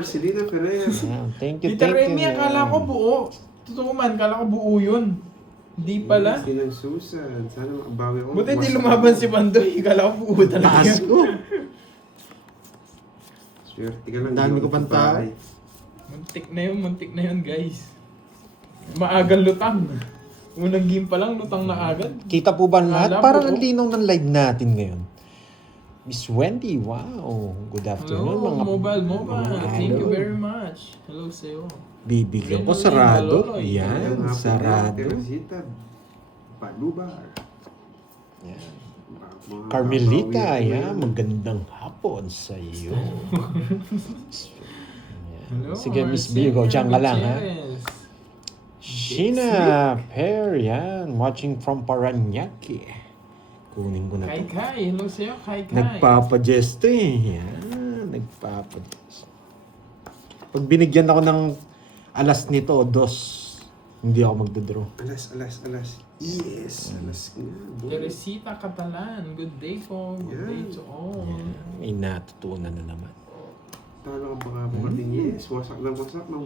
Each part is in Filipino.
Marcelina Perez. Thank you, Tita thank you. Remy, akala ko buo. Totoo man, akala ko buo yun. Hindi pala. Hindi ng Susan. Sana makabawi ako. Buti di lumaban si Bandoy. Akala ko buo talaga Taas yun. ko. Swerte ka lang. Dami di ko ako pang tao. babae. Muntik na yun guys. Maagang lutang. Unang game pa lang, lutang na agad. Kita po ba ang lahat? Alam Parang ko. ang linaw ng live natin ngayon. Miss Wendy, wow. Good afternoon Hello, mga mobile. Thank you Hello. very much. Hello sa'yo. Bibigyan ko Yan, sarado. Lolo. Yan, Ang hapon sarado. na, Teresita. Palubar. Yan. Mga Carmelita, kabawi- yan. Magandang hapon sa iyo. Hello, Sige, Miss Marcelo Virgo, dyan ka lang, ha? Gutierrez. Sheena Pear, yan. Watching from Paranaque. Kunin ko na Kai to. Kai, hello sa'yo, Kai Kai. Nagpapagesto eh. Yan, nagpapagesto. Pag binigyan ako ng alas nito, hindi ako magdodraw. Alas. Yes, alas nga. boy. Teresita Catalan, good day po. Good day to all. Yan, may natutunan na naman. Tala ka baka pakating yes. Wasak ng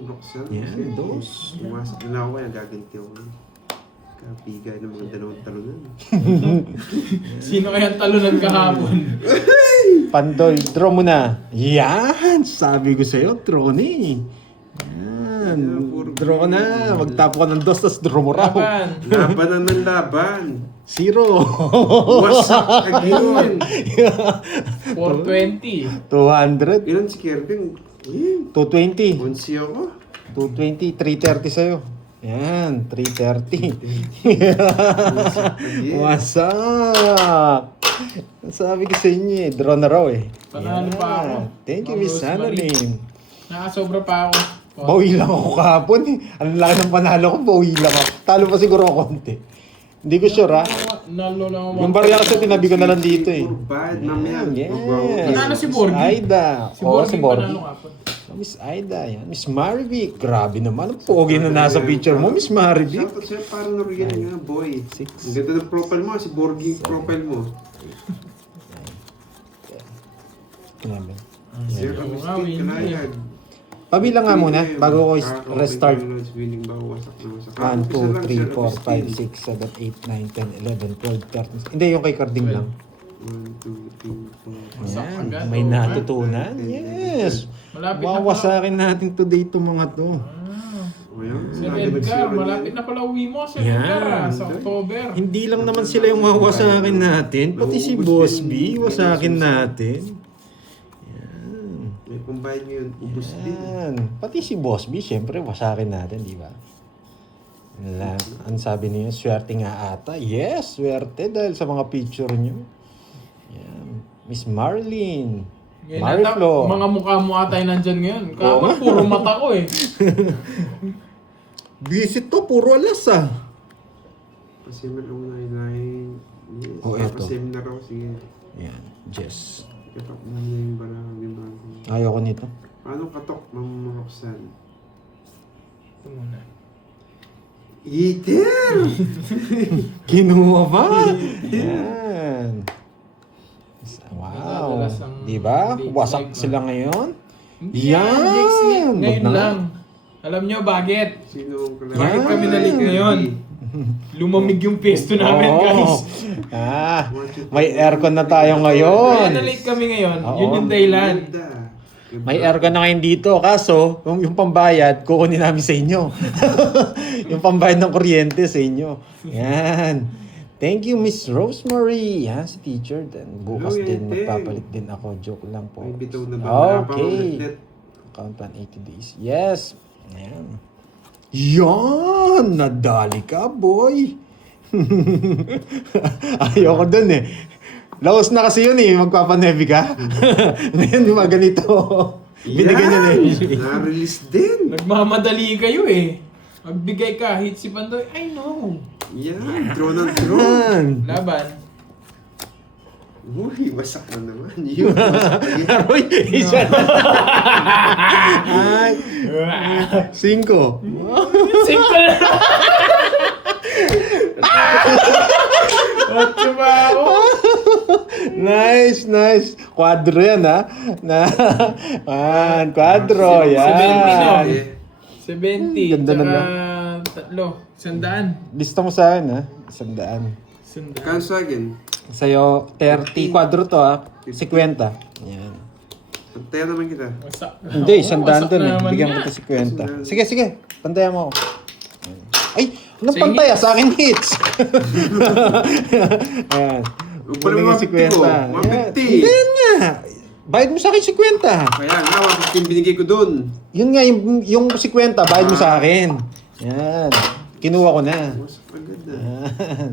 Roxanne. Yan, dos. Pumasok na ako kaya gaganti ako. Kapigay ng mga dalawang talunan. Sino kayang talunan kahapon? Pandoy, draw mo na. Yan! Sabi ko sa'yo, draw na eh. Yan. Draw ka na. Magtapo ka ng dos, tapos draw mo raw. Laban. Laban ng laban. 0. Wasak again. 420. 200. Ilan si Kervin? 220. Onsi ako. 220. 330 sa'yo. Yan. 330. Wasak! Sabi ko sa inyo eh. Draw na raw eh. Panalo pa ako. Thank you, Ma'am Miss Rosemary. Annalyn. Nakasobra pa ako. Bawi lang ako kahapon eh. Ang laki ng panalo ko, bawi lang ako. Talo pa siguro ako konti. Hindi ko sure ha. Nalo lang ako. Yung barya kasi tinabi ko na lang dito eh. Puro bad, mamaya. Yes. Panalo si Borgie. Aida. Oo, si Borgie. panalo kahapon. Miss Aida, yan. Miss Marivic. Grabe naman. Ang pogi na nasa picture mo, Miss Marivic. Shoutout sa'yo, parang Noriel nga, boy. 6. Ang ganda ng profile mo, si Borgie profile mo. Grabe. Zero Oo kami nga, speed, winning kalayag. Pabilang nga muna, bago ko restart. Winning ba, wasak na wasak. 1, 2, 3, 4, 5, 6, 7, 8, 9, 10, 11, 12, 13. Hindi, yung kay Carding lang. 1, 2, 3, 4. Wasak Yan, agad, may oh. natutunan. Yes. Malapit na Wawasakin natin today itong mga to. O yan, Si nagdamag Edgar, sila malapit kanina. na pala uwi mo. Si Yan. Edgar sa October. Hindi lang naman sila yung wawasakin natin, pati si Boss B, wasakin natin. Yan. May combine yun, ubus din. Yan. Pati si Boss B, syempre wasakin natin, di ba? Ang sabi niyo, swerte nga ata. Yes, swerte dahil sa mga picture niyo. Yan. Miss Marlene. Ngayon Mariflo. mga mukha mo atay nandyan ngayon. Oo. Kahapon puro mata ko eh. Visit to, puro alas ah. Pasimilar ako na inahin. Yes, O, eto. pasimilar ako, sige. Yan, Jess. Katok mo na yung barang yung bago. Ayoko nito. Paano katok, Ma'am Roxanne? Ito muna. Eater! Kinuha ba? Yan. Wow. Madalas ang Di ba? late Wasak life, sila ngayon. Hindi Yan! Next week. Ngayon Wag na. lang. Alam nyo bakit? Sino ang kalahati? Bakit kami na-late ngayon? Lumamig yung pesto namin Oo. guys. May aircon na tayo ngayon. Kaya na-late kami ngayon. Oo. Yun yung dahilan. May aircon na ngayon dito. Kaso, yung pambayad, kukunin namin sa inyo. Yung pambayad ng kuryente sa inyo. Yan. Thank you, Miss Rosemary. Yan, si teacher. Then, bukas Hello, din, Yete. magpapalit din ako. Joke lang po. May bitaw na ba? Okay. Count plan 80 days. Yes. Ayan. Yan! Nadali ka, boy! Ayoko dun eh. Laos na kasi yun eh, magpapanevi ka. Ngayon, yung mga ganito. Binigyan niya na eh. Na-release din. Nagmamadali kayo eh. Magbigay ka, hit si Pandoy. I know. Yan, draw ng draw. Yan. Laban. Uy, wasak na naman. Yun, wasak na yan. Aroy, isa na. Ay, 5. Simple na. Otso ba ako? Nice, nice. Quadro yan, ha? Quadro, yan. 70. Ganda Tsaka na tatlo. 100. Lista mo sa akin, ha? 100. 100. Kano sa akin? Sa'yo, 30. Quadro to, ha? 50. Yan. Pantaya naman kita. Wasak. Hindi, Oo, 100 wasak dun, na eh. naman Bigyan nga. kita 50. Sige, sige. Pantayan mo ako. Ay, anong Sige. pantaya? Sa akin hits. Ayan. Huwag pala Bigyan mga 50 ko. Ayan. Mga 50. Hindi yan nga. Bayad mo sa akin 50. Kaya nga, 115 binigay ko dun. Yun nga, yung 50, bayad mo sa akin. Yan. Kinuha ko na. Wasak agad na. Yan.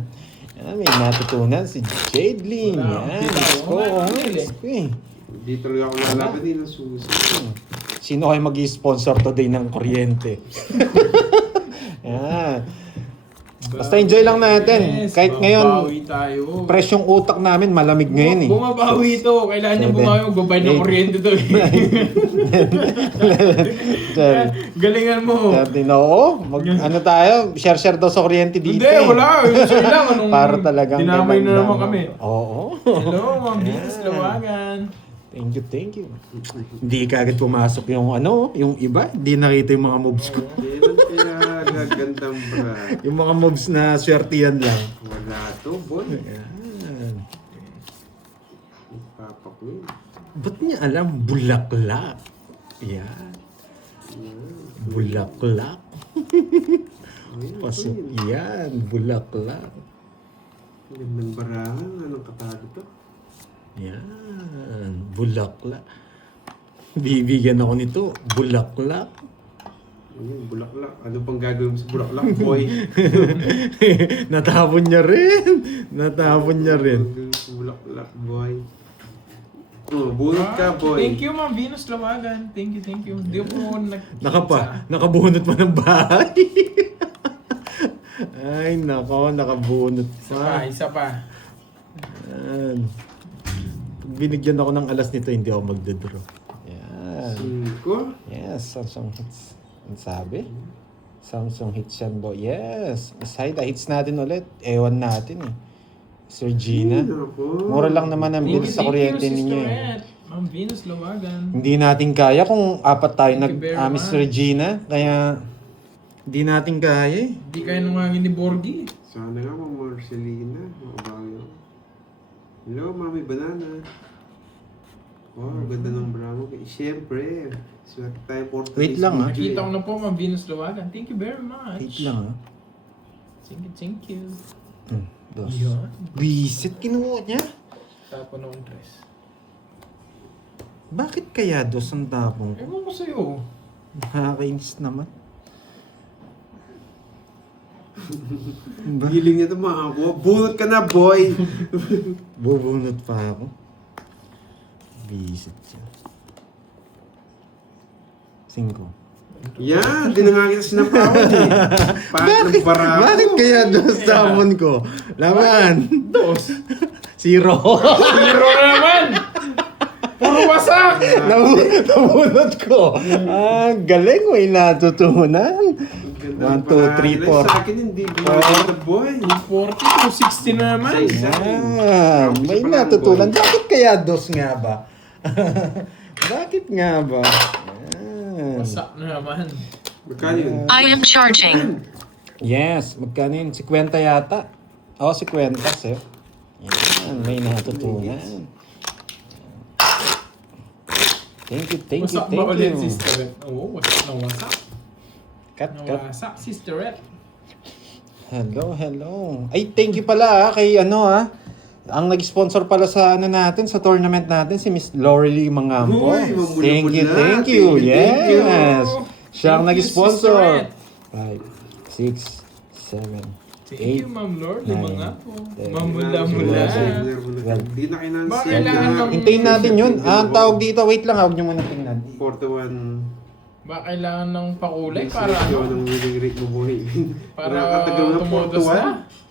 Yan, may natutunan si Jadeline. Wala. Yan. Kita Diyos ko. ko. Wala. Diyos ko eh. Hindi talaga ako lalaban din ng susi. Sino kayo mag-sponsor today ng kuryente? Yan. Basta enjoy lang natin. Yes, Kahit ngayon, babawi tayo. presyong utak namin malamig ngayon eh. Bumabawi ito. Kailangan niya 7, bumawi. Magbabayad ng 8. kuryente to eh. Galingan mo. Ano tayo? Share daw sa kuryente dito. Hindi, wala. Yung sa'yo lang. Anong Para talagang dinamay na ganda naman mo. kami. Oo. Hello, mga business lawagan. Thank you, thank you. Hindi kagad pumasok yung yung iba. Hindi nakita yung mga moves ko. Kailan kaya gagandang bra? Yung mga moves na swertihan lang. Wala to, boy. Yan. Papakwin. Ba't niya alam? Bulaklak. Yan. Bulaklak. Pasok yan. Bulaklak. Gandang barahan. Anong katago to? Yan. Bulaklak. Bibigyan ako nito. Bulaklak. Ayun, bulaklak. Ano pang gagawin mo sa bulaklak, boy? Natapon niya rin. Natapon niya rin. Gagawin sa bulaklak, boy. Oh, bunot ka, boy. Thank you, Ma'am Venus Lawagan. Thank you, thank you. Hindi po Nakabunot pa ng bahay. Ay, nako, nakabunot Isa pa, pa. isa pa. Yan. Pag binigyan ako ng alas nito, hindi ako magdadraw. Yan. 5. Yes, Samsung hits. Ang sabi? Samsung hits yan, boy. Yes. Aside, hits natin ulit. Ewan natin eh. Sir Gina. Mura lang naman ang bill sa kuryente ninyo eh. Sister Ed. Ma'am Venus Lawagan. Hindi natin kaya kung apat tayo Thank you very much. Miss Regina. Kaya hindi natin kaya eh. Hindi kayo nangangin ni Borgie. Sana nga, Ma'am Marcelina. Makabawi ako. Hello, Mami Banana. Wow, ganda ng bra mo. Siyempre, swerte tayo for Wait lang, ah. Nakita ko na po, Ma'am Venus Lawagan. Thank you very much. Wait lang ah. Thank you. Dos. Yan. Bisit kinuha niya. Tapon ng dress. Bakit kaya dos ang tapong ko? Ewan ko sa'yo. Nakakainis naman. Hiling niya ito makakuha. Bunot ka na, boy! Bubunot pa ako. Bisit siya. 5. Yan! Di na nga kita sinapawan eh. Bakit ng bara ko? Bakit kaya dos tapon ko? Laman! Dos. 0. Zero na naman! Puro wasak! Nabunot ko. Galing. May natutunan. 1, 2, 3, 4. Sa akin hindi. Bunot ka, boy. 40 to 60 na naman. Yan. May natutunan. Bakit kaya dos nga ba? Bakit nga ba? Yan. Wasak na naman. Magkano yun? I am charging. Yes. Magkano yun? 50 yata. Oo, 50 sir. Yan. May natutunan. Thank you, thank you, Wasak ba thank ulit, you. Sister Ed? Oo, wasak na wasak. Cut, cut. Nawasak, Sister Ed. Hello, hello. Ay, thank you pala kay ang nag-sponsor pala sa natin, sa tournament natin, si Miss Laurelie Mangampo. Uy, mamula-mula. Thank you, thank Thank you, you. thank you. Yes. Siya ang Thank you, nag-sponsor. Sister 5, 6, 7, Thank you, Ma'am Lord. Nine, Mga po. ten, Mamula-mula. Hindi na kailangan Bakit siya kailangan na ng- Hintayin natin yun. Ang tawag dito, wait lang, huwag nyo muna tingnan. 41. Ba kailangan ng pakulay para Para ano? ng winning rate mo, boy. Para Nakakatagal na tumudos na. 41.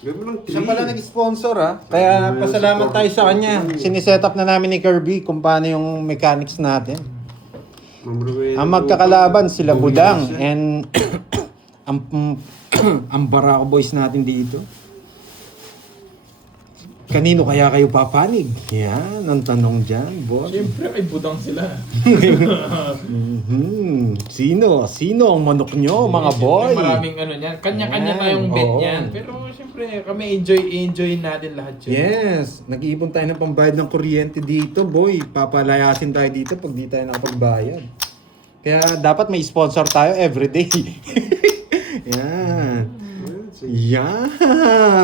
Gawin mo lang 3. Siya pala nag-sponsor Kaya pasalamat tayo sa kanya. Siniset up na namin ni Kirby kung paano yung mechanics natin. Ang magkakalaban sila Budang and ang Barako boys natin dito. Kanino kaya kayo papanig? Yan, ang tanong dyan, boss. Siyempre, kay Budang sila. Sino? Sino ang manok nyo, mga Siyempre, boy? maraming ano niyan. Kanya-kanya Yan, tayong bet oo. niyan. Pero siyempre, kami enjoy natin lahat yun. Yes, nag-iipon tayo ng pambayad ng kuryente dito, boy. Papalayasin tayo dito pag di tayo nakapagbayad. Kaya dapat may sponsor tayo everyday. Yan. Yan!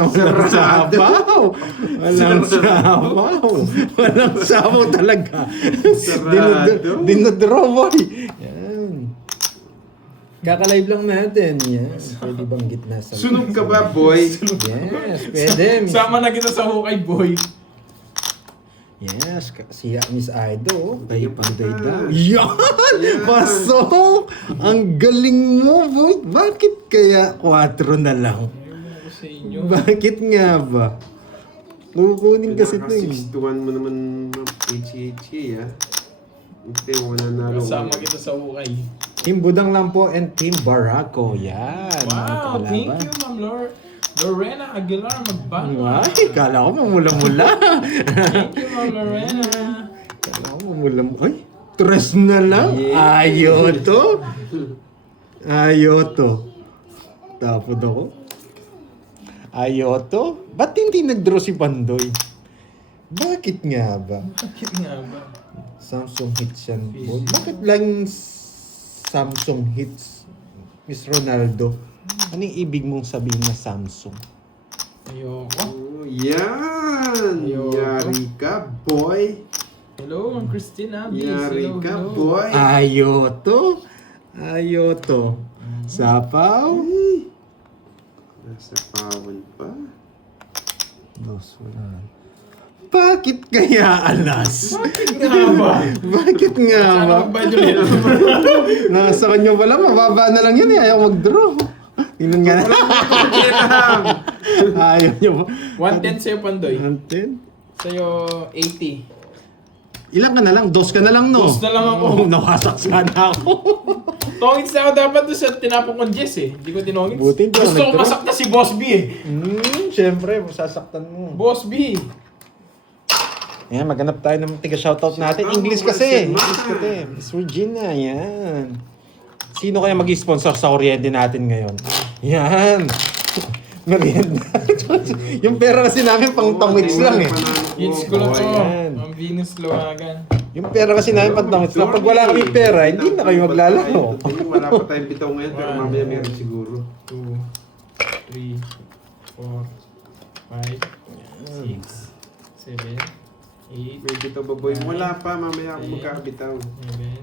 Walang sabaw! Walang sabaw! Walang sabaw talaga! Sarado. Dinodraw, boy! Yan. Kakalive lang natin. Yan. Pwede bang gitna sa... Sunog ka ba, boy? Yes, pwede. Sama na kita sa hukay, boy. Yes, si Miss Aido. Kayo panday ka. daw. Yan! Pasok! Ang galing mo, boy! Bakit kaya 4 na lang? Ayaw ako sa inyo. Bakit nga ba? Kukunin kasi ito eh. 61 mo naman, HHA, ah. Hindi, wala na rin. Sama kita sa hukay. Team Budang lang po and Team Barako. Yan. Wow, mga thank kalaban. you, Ma'am Lorena Aguilar Magbanwa. Ay, kala ko mamula-mula. Thank you, Ma'am Lorena. Kala ko mamula-mula. Ay, 3 na lang. Ayoto. Ayoto. Tapos ako. Ayoto? Ba't hindi nag-draw si Pandoy? Bakit nga ba? Bakit nga ba? Samsung hits yan. Boy. Bakit lang Samsung hits? Miss Ronaldo, anong ibig mong sabihin na Samsung? Ayoko. Oh, yan! Ayoko. Yari ka, boy! Hello, Ma'am Christine Abis. Yari Hello, ka, hello. boy! Ayoto? Ayoto. Sapaw? Nasa pawan pa. Bakit kaya alas? Bakit nga ba? Bakit nga Sana ba? mag-budget ulit. Nasa kanya pala, mababa na lang yun eh. Ayaw mag-draw. Tingnan nga na. Ayaw niyo ba? 110 sa'yo, Pandoy. 110? Sa'yo, 80. Ilan ka na lang? 2 ka na lang, no? 2 na lang ako. Oh, nawasak sana ako. Tongits na ako dapat doon sa tinapong kong Jess eh. Hindi ko tinongits. Buti hindi ako Gusto ko nagturo. masakta si Boss B eh. Siyempre, sasaktan mo. Boss B. Ayan, maghanap tayo ng tiga-shoutout natin. Shoutout English mo, kasi. Marcel. English kasi. Miss Regina, yan. Sino kaya mag-sponsor sa kuryente natin ngayon? Yan. Merienda. Yung pera kasi namin pang tongits lang eh. Hits ko lang to. Ayan. Ang Venus Luwagan. Yung pera kasi namin pang tongits lang. Pag wala kami pera, hindi na kayo maglalaro. Wala pa tayong bitaw ngayon, pero mamaya meron siguro. 2, 3, 4, 5, 6, 7, 8, May bitaw ba, boy? Wala pa, mamaya ako magkakabitaw. 11,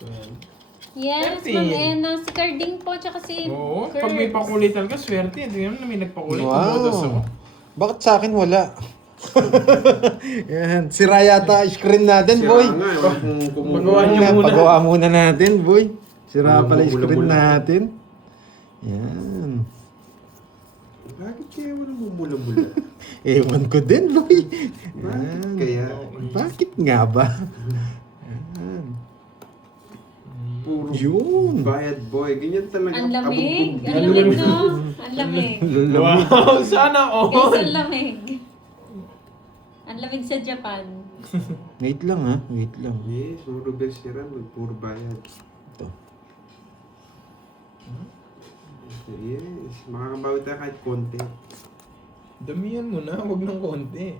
12. Yes, Thirteen. Ma'am Ena. Si Carding po, tsaka si Oo, Kurt. pag may pakulitan ka, swerte. Hindi naman may nagpakulit. Wow. Tumodos ako. Bakit sa akin wala? Yan. Sira yata screen natin, boy. Sira nga, ewan kung kumuha. Magawa niyo muna. Pagawa muna natin, boy. Sira Walang pala yung screen mumula-mula. natin. Yan. Bakit kaya walang mumula-mula? Ewan ko din, boy. Bakit Yan. kaya? Bakit nga ba? Yan. Puro Yun. bayad, boy. Ganyan talaga. Ang lamig. Abog-bog. Ang lamig, no? Ang lamig. Wow, sana Guys, all. ang lamig. Ang lamig sa Japan. Wait lang ha. Wait lang. Yes, puro bersira, puro bayad. Ito. Yes, makakabawi tayo kahit konti. Damihan mo na, wag ng konti.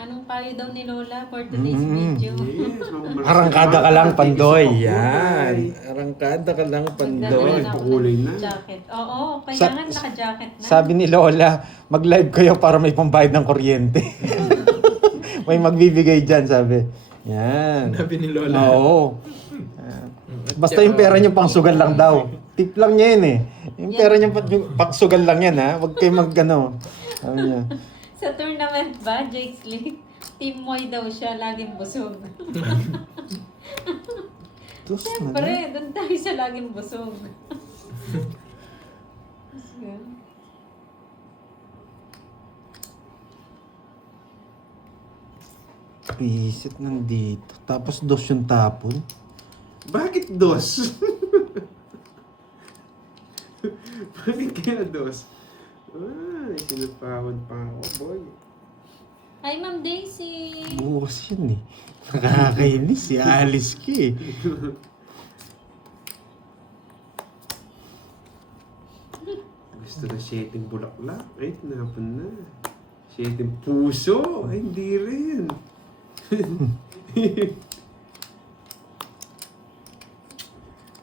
Anong payo daw ni Lola for today's Mm. video? Yes, Arangkada ka lang, Pandoy. Thank you so much. Yan. Arangkada ka lang, Pandoy. Magdadala ako Pakulay ng na. jacket. Oo, kailangan naka-jacket na. Sabi ni Lola, mag-live kayo para may pambayad ng kuryente. May magbibigay dyan, sabi. Yan. Sabi ni Lola. Oo. Basta yung pera niyo pangsugal lang daw. Tip lang niya yun eh. Yung pera niyo pangsugal lang yan ha. Huwag kayo mag-ano. Sabi niya. Sa tournament ba, Jake's League, Team Moy daw siya, laging busog. Tus na Siyempre, doon tayo sa laging busog. Visit nandito. Tapos 2 yung tapon. Bakit dos? Bakit kaya dos? Sinapahon pa ako, boy. Hi, Ma'am Daisy. Bukas yun eh. Nakakainis si Alice ka eh. Gusto na 7 bulaklak. Ay, tinapon na. 7 puso. Ay, hindi rin.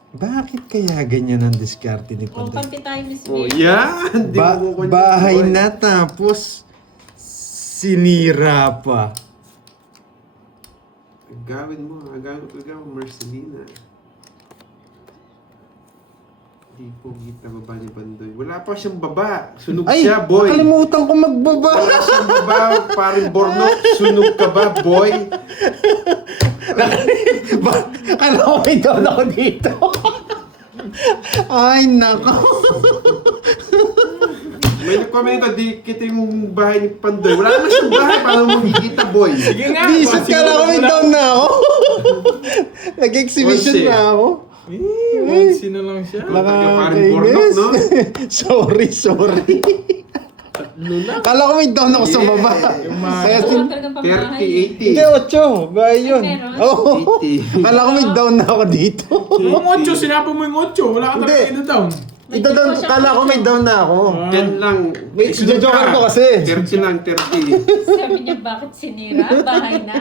Bakit kaya ganyan ang diskarte ni O, Pandoy? kampi tayo, Miss Oh, Mary. yan! Di Ba- mo kukunin, bahay boy. na tapos sinira pa. Agawin mo, agaw, Marcelina. Di po kita baba ni Bandoy. Wala pa siyang baba. Sunog Ay, siya, boy. nakalimutan ko magbaba. Wala siyang baba, paring Bornok. Sunog ka ba, boy? Kala ko may down ako dito. Ay, nako. May nag-comment ito, di kita yung bahay ni Pandoy. Wala naman siyang bahay, paano mo makikita, boy? Sige nga. Bisit kala ko may down na ako. Nag-exhibition Onse. na ako. Onsi na lang siya. Paring Bornok, no? sorry. Lula. Kala ko may down ako sa baba. Yung mga- Kaya Ito sin- ang talagang pambahay. 30, Hindi, 8. Bahay yun. Meron? Oo. 80. Kala ko may down na ako dito. Yung 8, sinabi mo yung 8. Wala ka Hindi. talaga ino-down. Ito down, kala ko may down na ako. 10 lang. Wait, Sunod joker ka. ko kasi. 30 lang, 30. Sabi niya, bakit sinira? Bahay na.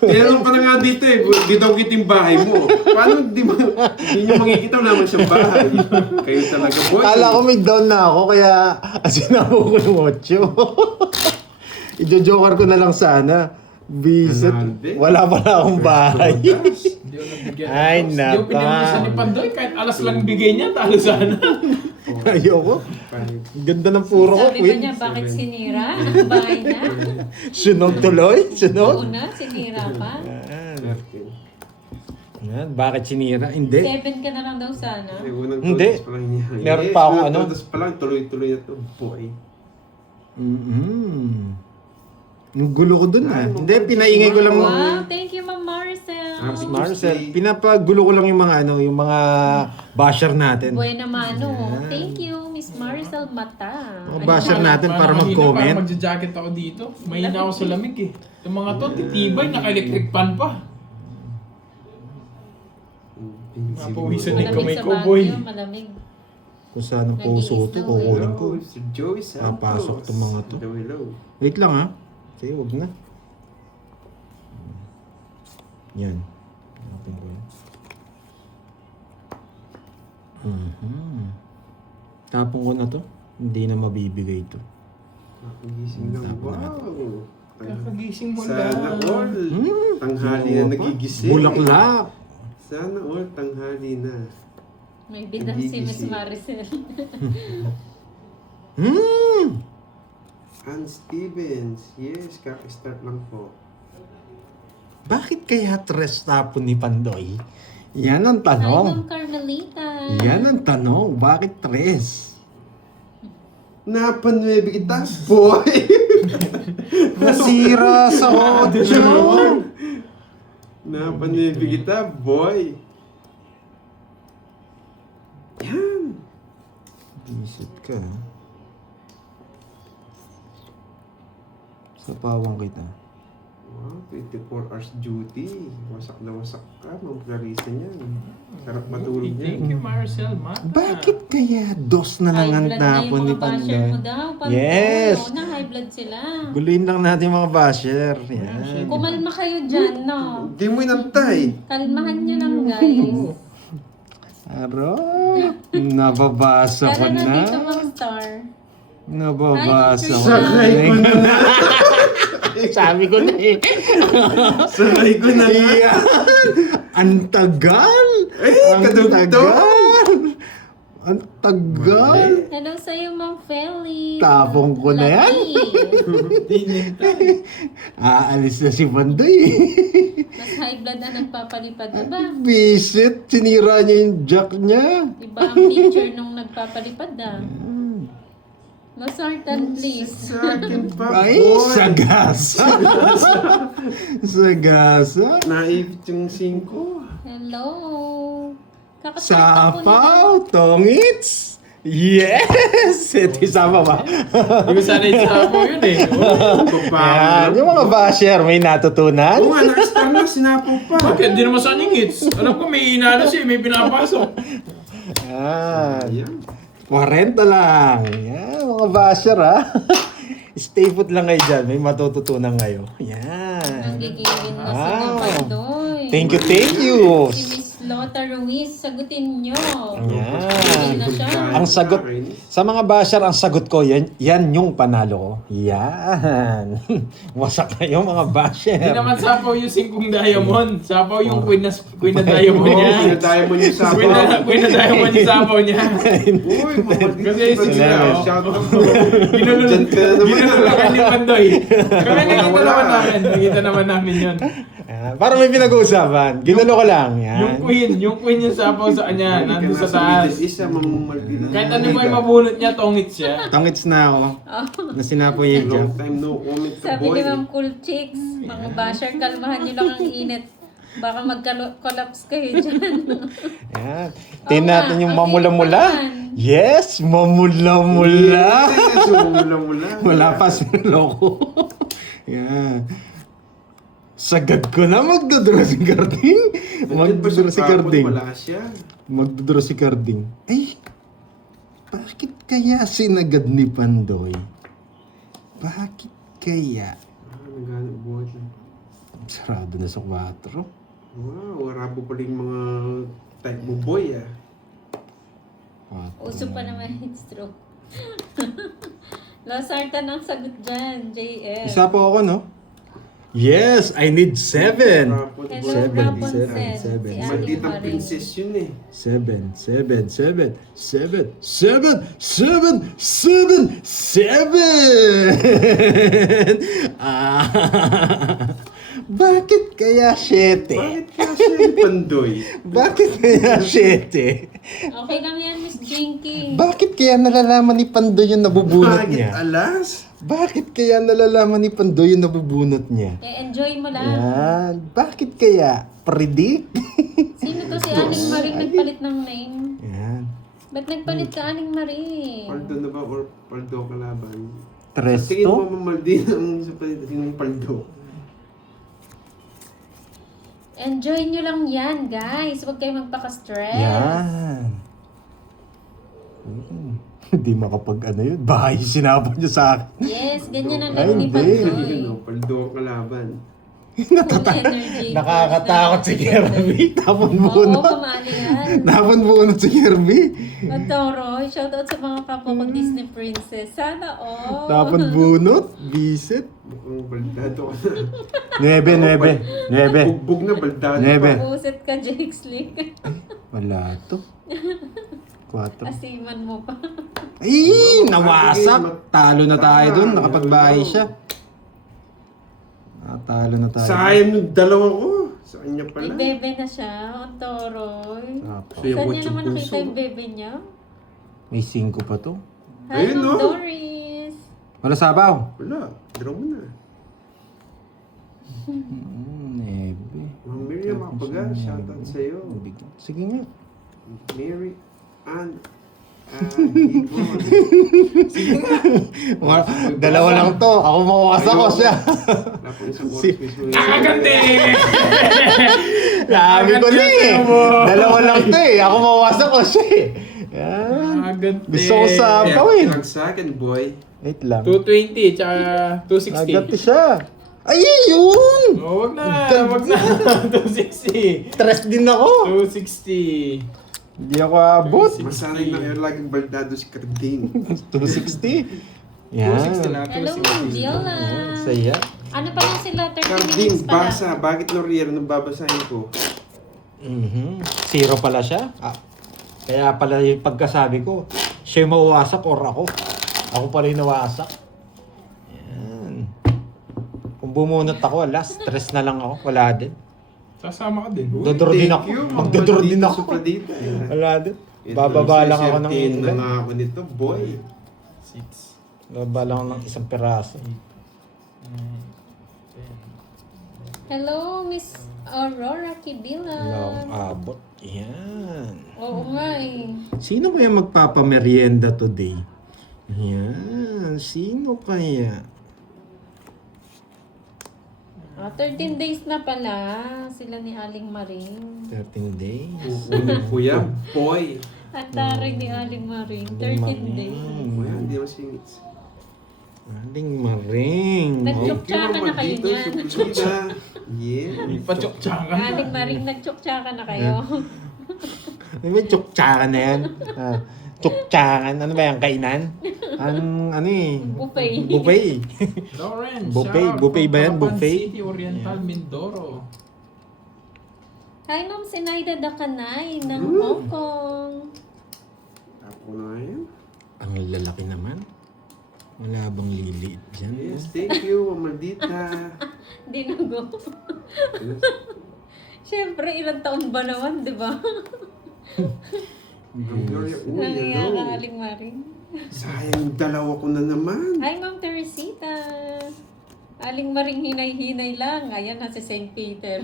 Tinanong ka na nga dito eh, di daw kita yung bahay mo. Paano di nyo makikita wala naman siyang bahay? Kayo talaga, boy. Kala ko may down na ako, kaya sinabo ko ng 8. Ijo-joker ko na lang sana. Bisit. Kanalde. Wala pala akong bahay. Hindi ko nabigyan. Ay, Hindi ko naka. pinabilisan ni Pandoy. Kahit alas lang bigay niya, talo sana. Ayoko. Ganda ng puro ko, Sabi ba Queen. niya, bakit sinira? Bahay na. Sunog tuloy? Sunog? Una, sinira pa. Yan, bakit sinira? Hindi. 7 ka na lang daw sana. Ay, unang Hindi. todos pa lang niya. Meron pa ako, unang ano? todos pa lang, tuloy-tuloy na to, boy. Ang gulo ko dun ah. Hindi, pinaingay ko lang. Wow, thank you, Ma'am Marcel. Happy Marcel, pinapagulo ko lang yung mga yung mga basher natin. Buena mano. Thank you, Miss Marcel Mata. Mga basher natin para mag-comment. Para magja-jacket ako dito. Mahina ako sa lamig eh. Yung mga to, titibay, naka-electric fan pa. Mapawisan na yung kamay Malamig sa ko, boy. Baguio, malamig. Kung saan ang puso to, kukunin ko. Si Joey Santos. Papasok tong mga to. Hello, hello. Wait lang ha. Sige, huwag na. Yan. Open ko yan. Tapon ko na to. Hindi na mabibigay to. Nagising lang. Tapon na Wow. Kakagising mo Sana lang. all. Tanghali na nagigising. Bulaklak. Sana all tanghali na. May bidang si Miss Maricel. Ann Stevens. Yes, kaka-start lang po. Bakit kaya tres tapon ni Pandoy? Yan ang Hi, tanong. Ma'am Carmelita. Yan ang tanong. Bakit tres? Napanuebe kita, boy! Nasira sa otso. Napanuebe kita, boy! Yan! Visit ka. Sa pawang kita. Wow, 24 hours duty. Wasak na wasak ka, Ma'am Clarissa niyan. Sarap matulog Thank niyan. you, Marcel Mata. Bakit kaya dos na lang High ang blood na tapon yung ni mga basher Pandoy? mo daw. Pandoy. Yes. Oo na, high blood sila. Guluhin lang natin mga basher. Yan. Kumalma kayo dyan, no? Di mo inantay. Kalmahan nyo lang, guys. Aro, nababasa ko Tara na na. dito, Ma'am Star. Nababasa ko Sakay ko na na. Sabi ko na eh. Sakay ko na nga. Yan. Ang tagal. Ang kadugtong. tagal. Ang tagal. Hello sa'yo, Ma'am Feli. Tapong ko na yan. Aalis na si Pandoy. Mas high blood na nagpapalipad, diba? Visit. Sinira niya yung jack niya. Iba ang picture nung nagpapalipad, ah. No sartan, please. Sa akin pa, Ay, boy. sagasa. Sagasa. Naipit yung 5. Hello. Sapaw, tongits. Yes! Ito isama ba? Hindi ko sana isapaw yun eh. Ayan, yung mga basher, may natutunan. Oo nga, na-star na, sinapaw pa. Bakit? Hindi naman sana yung hits. Alam ko may inano siya, may pinapasok. Ayan. Ayan. 40 lang. Yan, mga basher ha. Stay put lang kayo dyan. May matututunan kayo. Yan. Nagigilin na si Wow. Kapandoy. Thank you. Si Miss Lota Ruiz, sagutin nyo. Yan. Hindi na siya. Ang sagot, sa mga basher, ang sagot ko, yan yung panalo ko. Yan. Wasak na yung mga basher. Hindi naman sapaw yung 5 diamond. Sapaw yung queen na diamond Oo, niya. pinadiamond yung sapaw. Queen na diamond yung sapaw niya. Uy, mamagin. Kasi sila, oh. Shout out po. Dyan ka na naman. Ginululakan ni Pandoy. Kami nakita naman namin. Nakita naman namin yun. Para may pinag-uusapan. Ginulo ko lang. Yan. Yung queen yung sapaw sa kanya. Nandun sa taas. Isa, mamamagin. Kahit ano mo yung mabunot niya, tongit siya. Tangits na ako. Na sinapoy yun. Long time no comment to Sabi boy. ni Ma'am Cool Chicks, mga basher, kalmahan nyo lang ang init. Baka mag-collapse kayo dyan. Yan. Tingnan natin yung ang mamula-mula. init Yes, mamula-mula. Yes, mula-mula. Wala pa si loko. Yan. Sagad ko na magdodoro si Carding. Magdodoro si Carding. Wala siya. Magdodoro si Carding. Ay, bakit kaya sinagad ni Pandoy? Bakit kaya? Naghanap buhay lang. Sarado na sa 4. Wow, rabo pa rin mga type mo boy ah. Uso pa naman heat stroke. Lasartan ang sagot dyan, JF. Isa po ako, no? Yes, I need 7. Rapod Hello, boy. Rapunzel. seven. Si Aling Malditang Marie. princess yun eh. 7. Bakit kaya 7? Bakit kasi yung Pandoy? Bakit kaya 7? Okay lang yan, Miss Jinky. Bakit kaya nalalaman ni Pandoy yung nabubunot Bakit niya? alas? Bakit kaya nalalaman ni Pandoy yung nabubunot niya? Enjoy mo lang. Yan. Bakit kaya? Predict? Sino to si Aling Marie nagpalit ng name? Yan. Ba't nagpalit ka Aling Marie? Paldo na ba or paldo kalaban? Tres Tingin mo to? mamaldi ang sa yung paldo. Enjoy nyo lang yan, guys. Huwag kayo magpaka-stress. Yan. Hindi makapag ano yun. Bahay sinabot niya sa akin. Yes, ganyan ang Ay, life ni hindi. Pandoy. Ano, paldo ang kalaban. Full energy. Nakakatakot si Kirby. Tapon Oo, bunot. pamali yan. Tapon bunot si Kirby. Nagtoroy, shoutout sa mga kapwa ko Disney Princess. Sana all. Tapon bunot. Bisit. Mukhang baldado ka na. 9. Bugbog na baldado Nebe. pa. Puset ka, Jake Slick. Wala to. 4. Asiman mo pa. Ay! Nawasak! Talo na tayo dun. Nakapagbahay siya. Natalo na tayo. Sayang yung dalawa ko. Sa kanya May pala. bebe na siya, ang toroy. Tapos, Suya Saan niya butso naman nakita puso. yung bebe niya? may 5 pa to. Hi, Ayun, Ma'am no? Doris. Wala sabaw. Wala. Draw mo na. Nebe. Ma'am Miriam Apaga, shoutout sa'yo. Sige nga. Mary Ann Higon. Dalawa lang to. Ako makukas ako siya. Wala pang isang oras mismo. Kakagante! Sabi ko na eh. Dalawa lang to eh. Ako makukas ako siya eh. Yan. Kakagante! Gusto ko sabaw eh. Drag sa akin, boy. Wait lang. 220 tsaka Agad 260. siya. Ay, yun! Oh, wag na! 260! Stress din ako. 260. Hindi ako abot. Masanay na kayo laging baldado si Carding. 260. Yan. 260 lang. Hello, Ma'am Viola. Saya. Ano pa lang sila? 30 Carding, minutes pa lang. basa. Bakit Norier nung babasahin ko? Zero pala siya. Kaya pala yung pagkasabi ko, siya yung mawasak or ako. Ako pala yung nawasak. Yan. Kung bumunot ako, last stress na lang ako. Wala din. Sasama ka din. Dodoro din ako. Magdodoro din ako. Dito. Wala din. Bababa lang ako ng na ilan. nga ako nito, boy. 6. Bababa lang ako ng isang peraso. Hello, Miss Aurora Wala Kibila. akong abot. Yan. Oo nga eh. Sino kaya magpapamerienda today? Yan. Sino kaya? 13 days na pala sila ni Aling Maring. 13 days. Kuya, boy. Ang taray ni Aling Maring. 13 days. Kuya, hindi mo singits. Aling Maring. Nagtsuktsakan na kayo niyan. Yeah. Patsok-tsakan. Aling Maring, nagtsuktsakan na kayo. May tsuktsakan na yan. Tsuktsakan. Ano ba yan? Kainan? Ano eh? Buffet. Buffet. Lawrence, Buffet. shout out Buffet from ba yan? Calapan Buffet? City, Oriental, Mindoro. Hi, Ma'am Sinaida Dakanay ng Hong Kong. Ako na yun. Ang lalaki naman. Wala bang liliit dyan? Yes, thank you, Mamaldita. Dinugo. Siyempre, ilang taon ba naman, di ba? Ang Gloria, uy, Nangyaya ka, hello. Aling Maring. Sayang, dalawa ko na naman. Hi, Ma'am Teresita. Aling Maring hinay-hinay lang. Ayan, nasa St. Peter.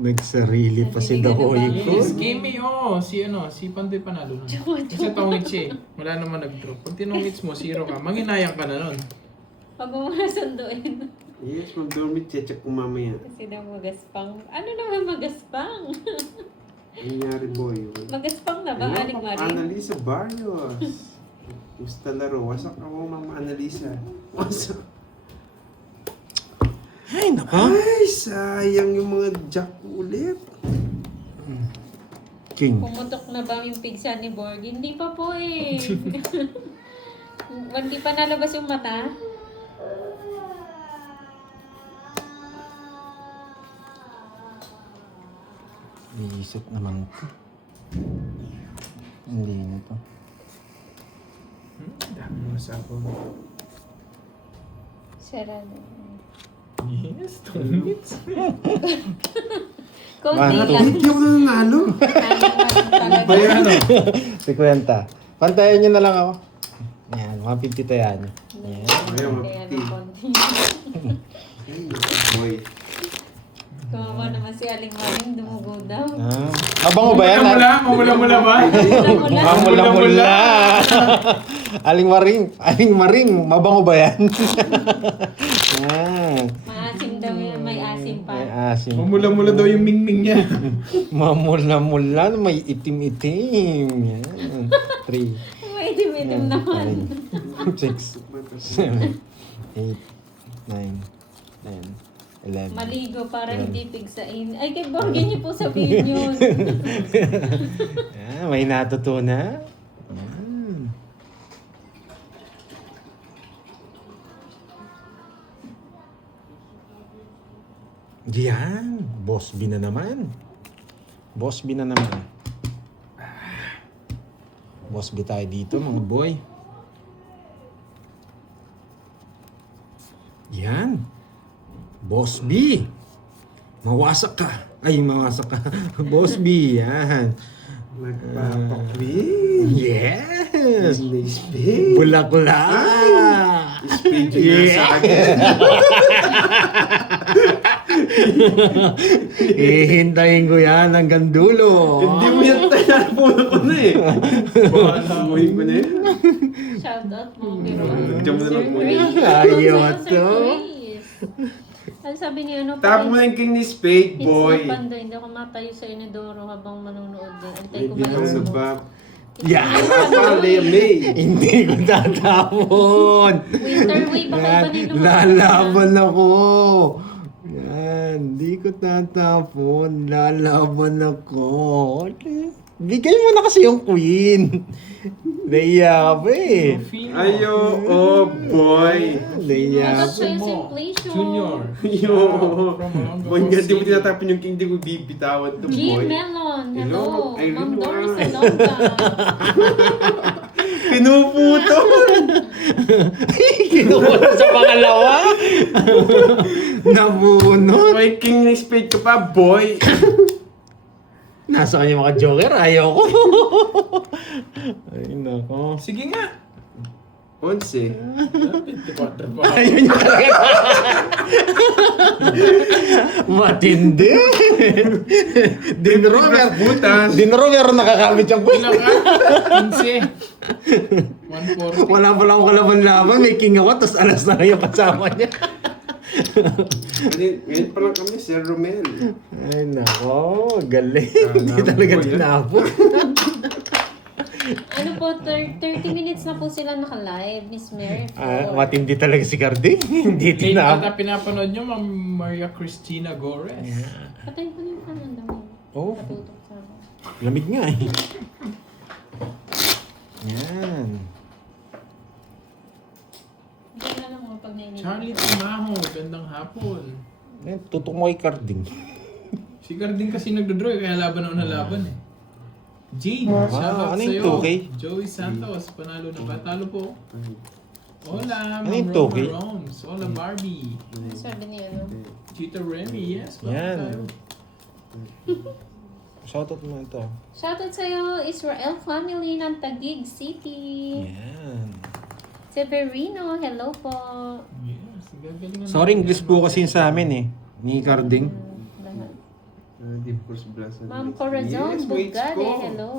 Nagsarili pa si Dahoy ko. Yes, game eh, oh. Si Pandoy panalo nun. Kasi tongits eh. Wala naman nag-drop. Pag tinongits mo, 0 ka. Manginayang ka na nun. Huwag mo muna sunduin. Yes, mag-dormit, check ko mamaya. Kasi daw magaspang. Ano naman magaspang? Ang nangyari, boy. Magaspang na ba, Hello, Aling Ma'am Maring? Annalisa Barrios. Gusta laro. Wasak ako, Ma'am Annalisa. Wasak. Ay, naka. Ay, sayang yung mga jack ko ulit. King. Pumutok na ba yung pigsa ni Borg? Hindi pa po eh. Hindi pa nalabas yung mata? Iisip naman ko. Hindi na to. Dami mo sa ako. Sarado. Yes, tongits. Konti One, lang. Hindi ako nanalo. Aling Maring talaga. Bayan. 50. Pantayan nyo na lang ako. Yan, 150 tayan nyo. Yan. Ayaw, Kaya ng konti. Ay, boy. Kawawa naman si Aling Maring, dumugo daw. Ah. Abango ba yan? Mamula-mula ba? Mamula-mula. Aling Maring, mabango ba yan? Yan. Maasim daw yan, may asim pa. May asim. Mamula-mula daw yung mingming niya. Mamula-mula, may itim-itim. Yan. 3, May itim-itim naman. 6, 7, 8, 9, 10, 11. Maligo para hindi pigsain. Ay, kay Borgie niyo po sabihin yun. Ah, may natutunan. Yan. Boss B na naman. Boss B na naman. Boss B tayo dito, mga boy. Yan. Boss B. Mawasak ka. Ay, mawasak ka. Boss B, yan. Nagpapakwin. Yes! Hindi spade. Bulaklak! Spade yun sa akin. Hihintayin ko yan hanggang dulo. Hindi mo yan tayo. Puno ko na eh. Umuhin ko na yan. Shout out mo, pero Diyan mo na lang muna. Ayaw to. Ano sabi ni ano Tap mo na yung king ni spade, It's boy. not Pandoy, hindi ako matayo sa inidoro habang manonood din. Antay May ko bilang ba na mo? ba? Yan! Wala pa, Lea May. Hindi ko tatapon. Winter wave, baka Yan, iba na yung lalaban ako. Yan, hindi ko tatapon. Lalaban ako. Bigay mo na kasi yung queen. Naiya ka pa eh. Ayo, oh boy. Naiya Dapat siya yung simplation. Junior. Yo. From Olongapo Boy, nga di mo City. tinatapin yung king, di ko bibitawan to, G. boy. Melon, Hello, hello. Irene Ma'am Doris Juan. Alonga. Pinuputo. Kinuha sa pangalawa. Nabunot. May king ni spade ka pa, boy. Nasa kanya mga joker, ayaw ko. Ay, nako. Sige nga. 11. 24 pa. Ayun yung talaga. Matindi. Dinro, Butas. meron nakakamit yung Ilang ka? 15. 140. Wala pa lang kalaban-laban, may king ako, tapos alas na yung kasama niya. Ngayon pa lang kami, Sir Romel. Ay nako, galing. Hindi talaga po yan. tinapos. Ano po, 30 minutes na po sila naka-live, Miss Mary. Matindi talaga si Carding. Hindi Kaya tinapos. ata pinapanood nyo, Ma'am Maria Cristina Gores. Patay ko na yung kanan daw. Oh, Patutok sa ako. lamig nga eh. Yan. Diyan na lang mo pag nainig. Charlie Timaho, gandang hapon. Yan, tutok mo kay Carding. Si Carding kasi nagdodraw kaya laban na laban eh. Jade, shoutout ano yung sa'yo. 2K? Joey Santos, panalo na ba? Talo po. Hola, Ano yung Ma'am 2K? Roma Roms. Hola, Barbie. Ano sabi niya, no? Chita Remy, yes. bakit Yan. tayo? Shoutout mo ito. Shoutout sa'yo, Israel family ng Taguig City. Yan. Severino, hello po. Yes, gagaling na Sorry, natin English yan, po mga kasi yun sa amin eh. Ni Carding. Lahat. Deep course blast. Ma'am Corazon Bugade, hello.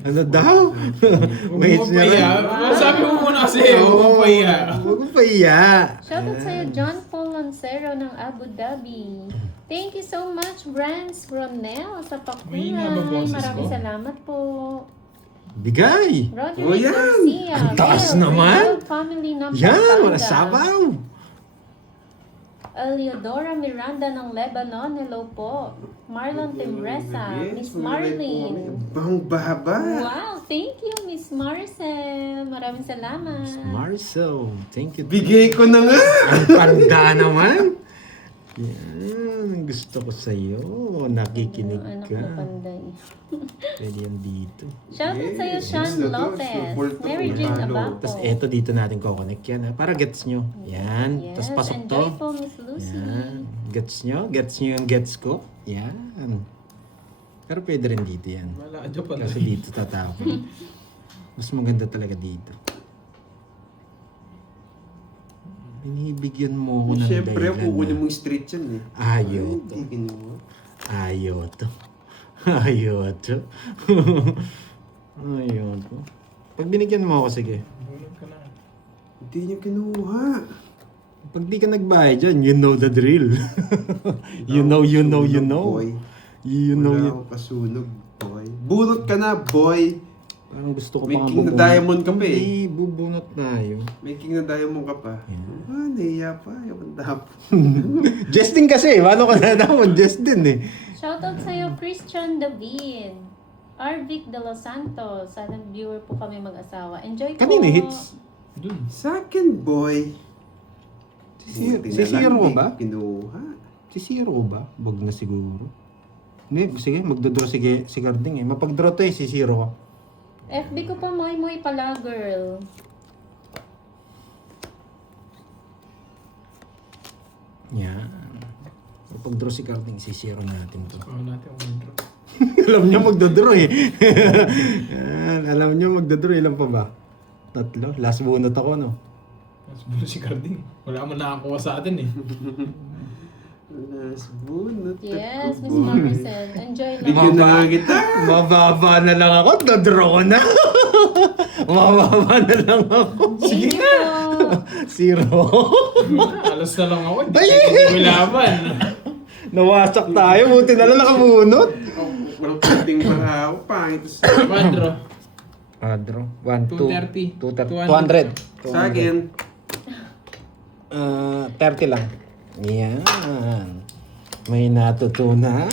Ano daw? Huwag Mates mo niya pahiya. rin. Sabi mo muna kasi, huwag mo pahiya. Huwag mo pahiya. Shoutout sa'yo, John Paul Lancero ng Abu Dhabi. Thank you so much, Brands Ronel sa May pakulay. hina ba boses Maraming ko? salamat po. Bigay. Roderick Oh, yan! Garcia. Ang taas Bill, naman. Real Family ng Yan, wala Pampanga. sabaw. Eleodora Miranda ng Lebanon, hello po. Marlon Timresa, Miss Marlene. Bang baba. Wow, thank you, Miss Marcel. Maraming salamat. Marcel, thank you. Bigay ko na nga. Ang panda naman. Yan, gusto ko sa'yo. Nakikinig Anak ka. ko panday. Pwede yan dito. Shoutout sa'yo, Yes, Sean yes, na to. Lopez. Snowball to. Mary Jane Talo. Abaco. Tapos eto dito natin kukonek yan ha. Para gets nyo. Yan. Yes, Tapos pasok to. enjoy po, Miss Lucy. Yan. Gets nyo? Gets nyo yung gets ko? Yan. Pero pwede rin dito yan. Wala, dyan pa Kasi dito tatapon. Mas maganda talaga dito. Binibigyan mo ako ng Siyempre, dahilan kukunin na mo yung street yan eh. ayaw Ay, to. hindi kinuha. Ayaw to. Ayaw to. Ayaw to. Pag binigyan mo ako, sige. Hulog ka na. Hindi niya kinuha. Pag di ka nagbayad dyan, you know the drill. you know. Boy. You know, Wala akong kasunog, boy. Bunot ka na, boy. Parang gusto ko May pa nga king na bubunot. diamond ka pa eh. Hindi, bubunot tayo. May king na diamond ka pa. Nahiya pa. Ayaw ang tapo. Justin kasi, paano ka na naman? Justin eh. Shoutout sa'yo, Christian David. Arvic de Los Santos. Silent viewer po kami mag-asawa. Enjoy po. Kanino hits? Dun. Second, boy. Si Buti na Zero lang, ba? di Kinuha. Si Zero ba? Bag na siguro. Hindi, sige, magdodraw si Garding eh. Mapag-draw to eh, si Zero ko. FB ko pa moy pala, girl. Yan. Mapag-draw si Garding, si Zero natin to. Oo natin ang intro. Alam niyo magdodraw eh. Yan, alam niyo magdodraw. Ilan pa ba? 3. Last bunot ako, no? Mas bulo si Carding. Wala mo nakakuha sa atin eh. Last bunot. Yes, Miss Maricel. Enjoy lang. Bigyan na nga kita. Mababa na lang ako, dodraw ko na. Mababa na lang ako. Sige na. Zero. Alas na lang ako. Hindi Ay! ko laban. Nawasak tayo, buti na lang nakabunot. Walang pwedeng paraw. Pangit. Quadro. Draw. 1, 2, 230. 200. Sa akin. 30 lang. Yan. May natutunan.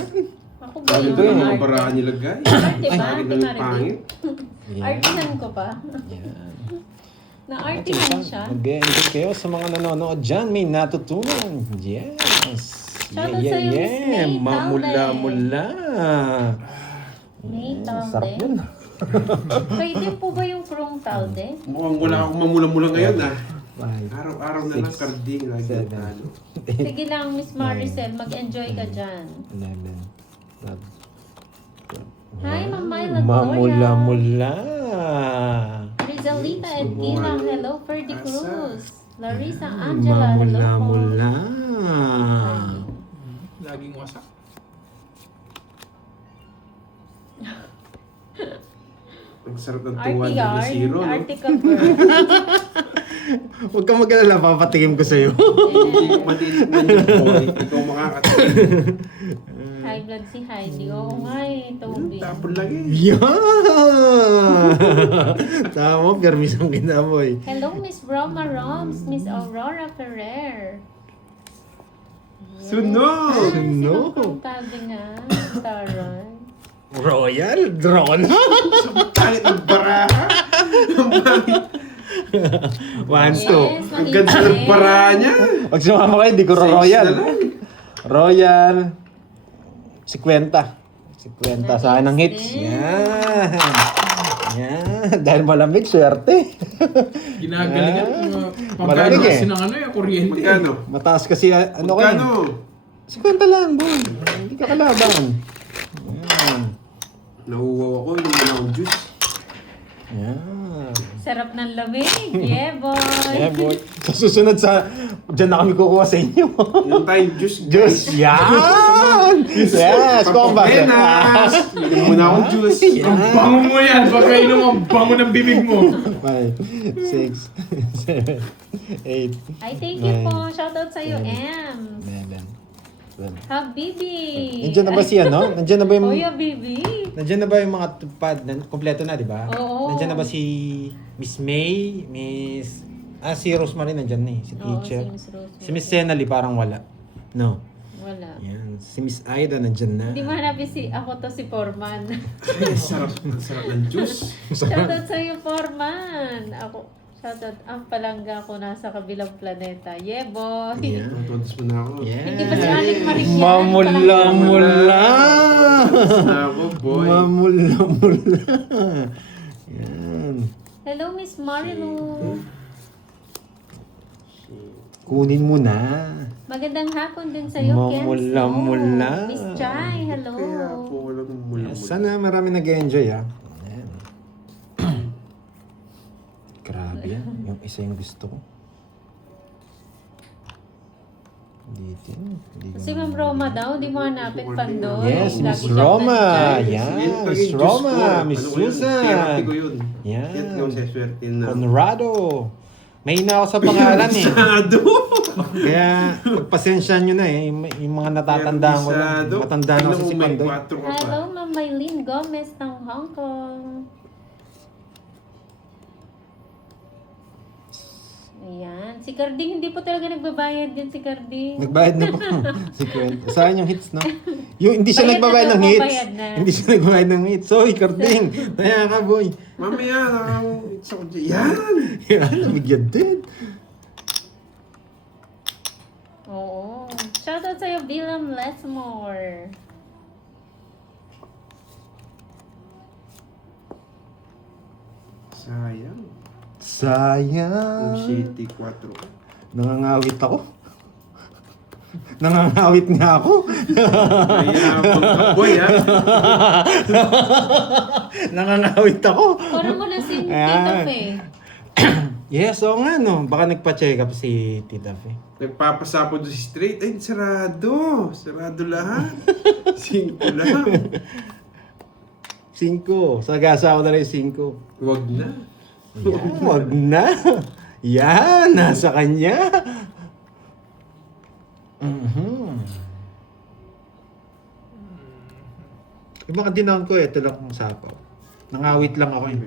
Ako ba Ano yung ba yung mga arte? baraan nilagay? Arte ba? Bakit Arte na pangit? Yan. Artisan ko pa. Yan. Na-artisan siya. Mag-enjoy kayo sa mga nanonood dyan. May natutunan. Yes. Shoutout sa'yo, Miss May Mamula-mula. May Sarap talde. yun. Pwede po ba yung krong talde? Mukhang wala akong mamula-mula ngayon ah. 5, Araw-araw na lang 6, karding. Lagi 7, talo. Sige lang, Miss Maricel. Mag-enjoy ka dyan. 11, 12, Hi, Ma'am Myla Gloria. Mamula-mula. Rizalita and Yes, Gilang, good hello. Ferdy Asa. Cruz. Larissa Angela, hello Mamula po. mula. Laging wasak. Ang sarap ng tuwa ni RTR, Zero, no? Article Bird. Huwag kang mag-alala, papatikim ko sa'yo. Maliit man yung boy. Ikaw makakatingin. High blood si Heidi. Oo nga eh, Toby. Tapon lang eh. Yan! Tama, permis ang kinamoy. Hello, Miss Broma Roms, Miss Aurora Ferrer. Sunog! Ah, Sunog. Sino pang tabi nga? Taron. Royal Drone. Kahit ng baraha. Ang pangit. 1, 2. Yes, Ang ganda ng baraha niya. Pag sumama kayo, di ko Size Royal. na lang. Royal. 50. 50 sa akin ng hits. Nice. Yan. Yan. Dahil malamig, swerte. Ginagalingan Ah. mo. Malamig Pagkano eh. kasi ng ano yung kuryente. Magkano? Mataas kasi, ano ko Magkano? 50 lang, boy. Hindi ka kalaban. Yan. Nauwaw ako, yung mga juice. Yan. Sarap ng lamig. Yeah, boy. Yeah, boy. Sa susunod dyan na kami kukuha sa inyo. Yung tayong juice. Diyos, yan! Yes, kung ba? Pampapenas! Lagyan mo na akong juice. Ang bango mo yan. Baka inom ang bango ng bibig mo. 5, 6, 7, 8, Ay, thank you Nine. po. Shoutout sa'yo, Ten. M. 11, 12. Habibi. Nandiyan na ba si ano? Nandiyan na ba yung... Kuya Bibi. Nandiyan na ba yung mga tupad? Kompleto na, di ba? Oo. Nandiyan na ba si Miss May? Si Rosemary nandiyan na eh. Si Oo, teacher. si Miss Rose. Si Miss Senali parang wala. No. Wala. Yan. Si Miss Aida nandiyan na. Hindi mo hanapin ako to si Foreman. Ay, sarap. Ang sarap ng juice. Shoutout sa'yo, Foreman. Shoutout. Ang palangga ko nasa kabilang planeta. Yeah, boy. Yan. Tutos mo na ako. Yan. Hindi ba si Aling Marie yan? Mamula-mula. Tutos na ako, boy. Mamula-mula. Yan. Hello, Miss Marilu. Kunin mo na. Magandang hapon din sa'yo, Kenzo. Mamula-mula. Miss Chai, hello. Kaya po walang mula-mula. Sana marami nag-enjoy ah. Ayan. Grabe yan. Yung isa yung gusto ko. Dito. Si Ma'am Roma daw, di mo hanapin Pandoy. Yes, Miss Lagi Roma. nandyan. Yan, Yan, Miss juice Roma, ko. Miss Ano ko yun? Susan. Therapy ko yun. Yan. Yan ko sa swerte na. Conrado. May ako sa pangalan eh. Sado! Kaya pagpasensya nyo na eh. Yung mga natatandaan ko lang. Sado. Matanda na kasi si May Pandoy. 4 ka pa. Hello, Ma'am Maylene Gomez ng Hong Kong. Ayan. Si Carding, hindi po talaga nagbabayad din si Carding. Nagbayad na po. Si Kwento. Saan yung hits, no? Yung hindi siya Bayad na nagbabayad daw ng po, hits. bayad na. Hindi siya nagbabayad ng hits. Sorry, Carding. Taya ka, boy. Mamaya, nakakawits ako dyan. Yan! Yan, namigyan din. Oo. Shoutout sa'yo, Bilam Lesmore. Sayang. Sayang. Ang shitty 4. Nangangawit ako. Nangangawit nga ako. Mayabang ka, boy, ha? Nangangawit ako. Parang mo na si Tita Ayan. Fe. Yes, oo nga, no. Baka nagpa-check up si Tita Fe. Nagpapasapo doon si straight. Ay, sarado. Sarado lahat. 5 lang. 5. Sagasa ako na rin 5. Wag na. Yan, wag na. Yan, nasa kanya. Yung mga dinawon ko, ito lang ang sapaw. Nangawit lang ako eh.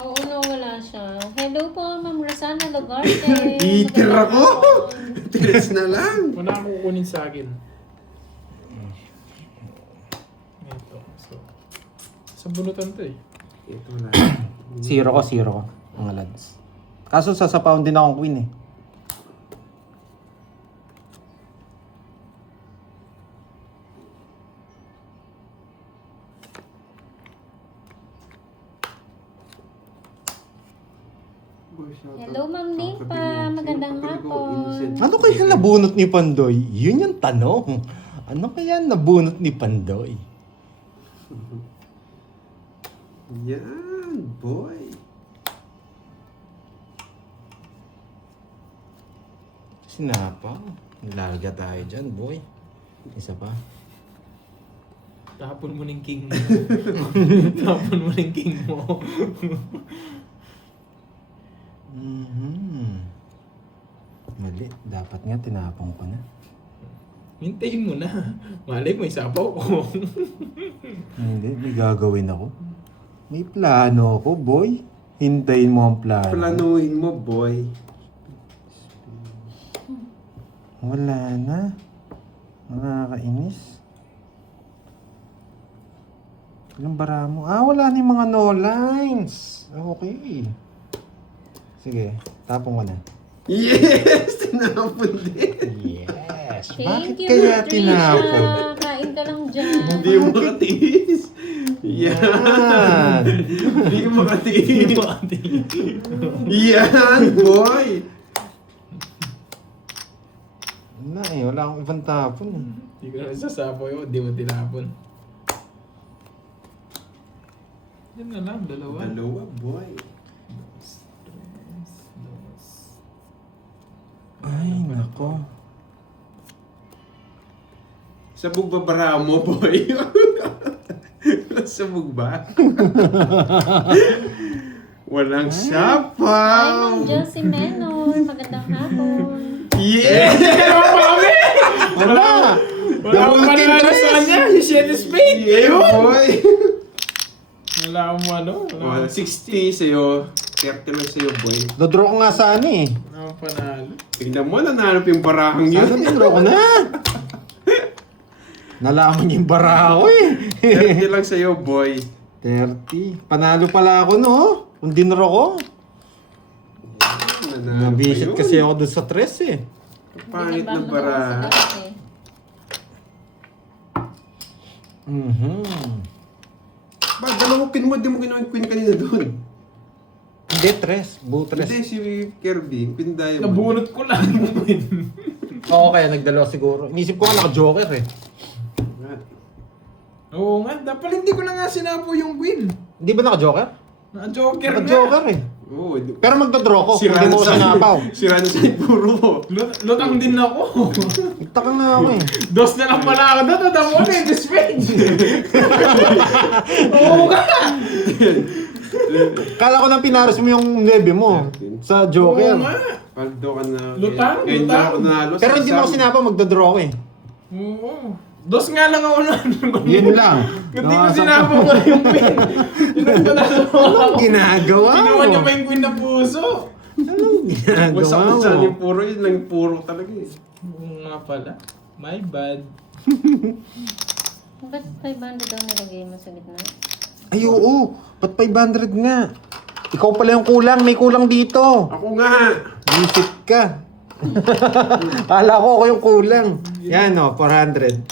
Oo, wala siya. Hello po, Ma'am Rosana Logarte. Eater ako. Tilis na lang. Wala akong kukunin sa akin. Ito. So, sa bunutan to eh. Ito na. 0 ko, mga lads. Kaso sasapawan din akong queen eh. Hello, Ma'am Limpa. Magandang hapon. Ano kaya nabunot ni Pandoy? Yun yung tanong. Ano kaya nabunot ni Pandoy? Yan, boy. Sinapaw. Larga tayo dyan, boy. Isa pa. Tapon mo ng king mo. Tapon mo ng king mo. Mali. Dapat nga tinapong ko na. Hintayin mo na. Malay mo, isapaw ko. Hindi, may gagawin ako. May plano ako, boy. Hintayin mo ang plano. Planuhin mo, boy. Wala na. Nakakainis. Ilang bara mo? Wala na yung mga no lines. Okay. Sige, tapong ko na. Yes! Tinapon din. Yes. Bakit Thank you, kaya Patricia. tinapon? Kain ka lang dyan. Hindi mo makatiis. Yan. Hindi mo makatiis. Yan, boy. Wala eh, wala akong ibang tapon. Hindi ko na sasapaw yun. Hindi mo tinapon. Yan na lang, dalawa. Dalawa, boy. Ay, nako. Sabog ba bara mo, boy? Sabog ba? Walang Hi, sapaw. Ma'am Josie Menon. Magandang hapon. Yeah! Wala! Wala akong manalo sa kanya. Yung shit is paid. Yeah, boy. Wala akong ano. Oh, 60 sa'yo. 30 lang sa'yo, boy. Dodraw ko nga sana eh. Wala akong panalo. Tingnan mo, nananap yung barahang yun. Sana dodraw ko na. Nalaman niyo yung bara ko eh. 30 lang sa'yo, boy. 30. Panalo pala ako no. Kung dinro ko. Nananap Nabisit pa yun. kasi ako dun sa tres eh. Pangit na Binabang mo bara. sa lahat eh. Ba, dalawang queen mo, di mo ginawa yung queen kanina doon. Hindi, tres. Buo tres. Hindi, si Kirby, queen diamond. Nabunot ko lang. Oo, kaya nagdalawa siguro. Inisip ko nga naka-joker eh. Oo nga, dapat hindi ko na nga sinapo yung queen. Hindi ba naka-joker? Na-joker nga. Naka-joker eh. Oo, Pero magdodraw ko kung sira hindi mo ko sa sinapaw. Sira na sa puro ko. Lutang din ako. Nagtaka nga ako eh. Dos na lang pala ako doon. Tata mo na this page. Oo nga. Kala ko nang pinaros mo yung 9 mo sa joker. Oo nga. Paldo ka na. Lutang, Kaya hindi lutang. ako nanalo. Pero hindi mo ko sinapaw, magdodraw ko eh. Oo. Dos nga lang ako na. Yun lang. Hindi ko sinapo ko yung queen. Anong ginagawa mo? Ginawa niya pa yung queen na puso. Anong ginagawa Wasak mo? sa yung puro yun lang yung puro talaga eh. Oo nga pala. My bad. Ba't 500 daw nilagay mo sa gitna? Ay oo, ba't 500 nga? Ikaw pala yung kulang, may kulang dito. Ako nga! Visit ka. Kala ko ako yung kulang. Yan o, 400.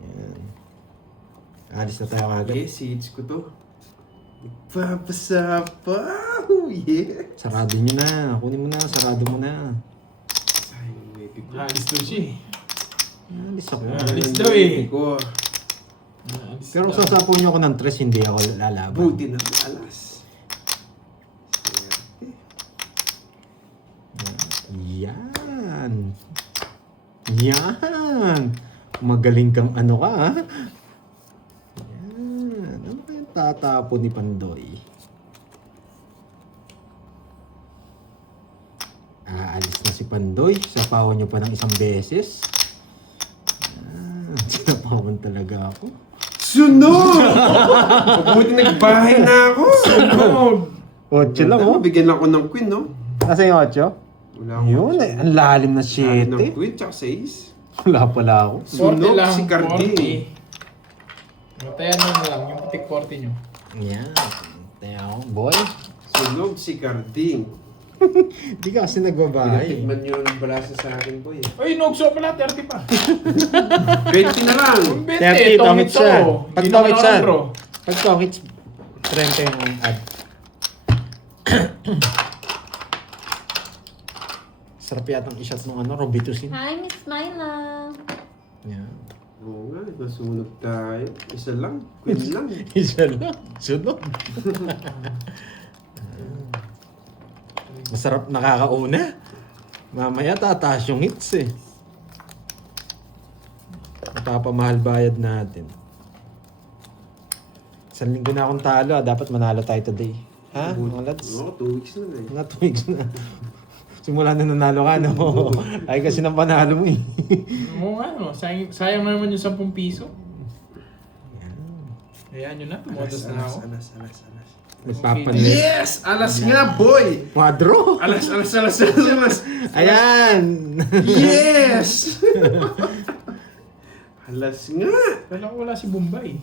Yan. Alis na tayo kagad. Okay, siege ko to. Papasapaw! Yeah! Sarado nyo na. Kunin mo na, sarado mo na. Sayang may pick ko. Alis daw siya eh. Alis ako. Alis daw eh. Ko. Alis Pero kung daw. sasapuin nyo ako ng 3, hindi ako lalaban. Buti na alas. Yan. Yan. Magaling kang ano ka, ha? Yan. Ano ba yung tatapon ni Pandoy? Aalis na si Pandoy. Sapawan nyo pa ng isang beses. Yan. Sinapawan talaga ako. Sunog! Mabuti nagbahay na ako! Sunog! 8 lang, oh. Bigyan ako ng queen, no? Nasa yung 8? Wala akong Yun, eh. Ang lalim na Lahat 7. ng queen, tsaka 6. Wala pala ako. 40 Sunog lang. si Carding. 40. Matayan mo na lang. Yung putik 40 nyo. Yan. Tayo ako, boy. Sunog si Carding. Di ka kasi nagbabahay. Pinatikman yun ang balasa sa akin, boy. Uy, nugso pala. 30 pa. 20 na lang! Yung 30, 20, tongit siya. Pag tongit siya. bro. Pag tongits, 30 yung ad. Sarap yatang ishot nung ano, Robitussin. Hi, Miss Myla. Yan. Oo nga, nasunog tayo. Isa lang, queen lang. Isa lang. Sunod. Masarap nakakauna. Mamaya tataas yung hits eh. Napapamahal bayad natin. Isang linggo na akong talo. Dapat manalo tayo today. Ha? Mga lads? Oo, 2 weeks na eh. Mga 2 weeks na. Simula na nanalo ka, no? Ay kasi nang panalo mo eh. Oo nga, no? Sayang naman yung 10 piso. Ayan yun na, tumotas na ako. Alas. Nagpapanit. Yes! Alas nga, boy! Quadro! Alas. Ayan! Yes! Alas nga! Kala ko wala si Bombay.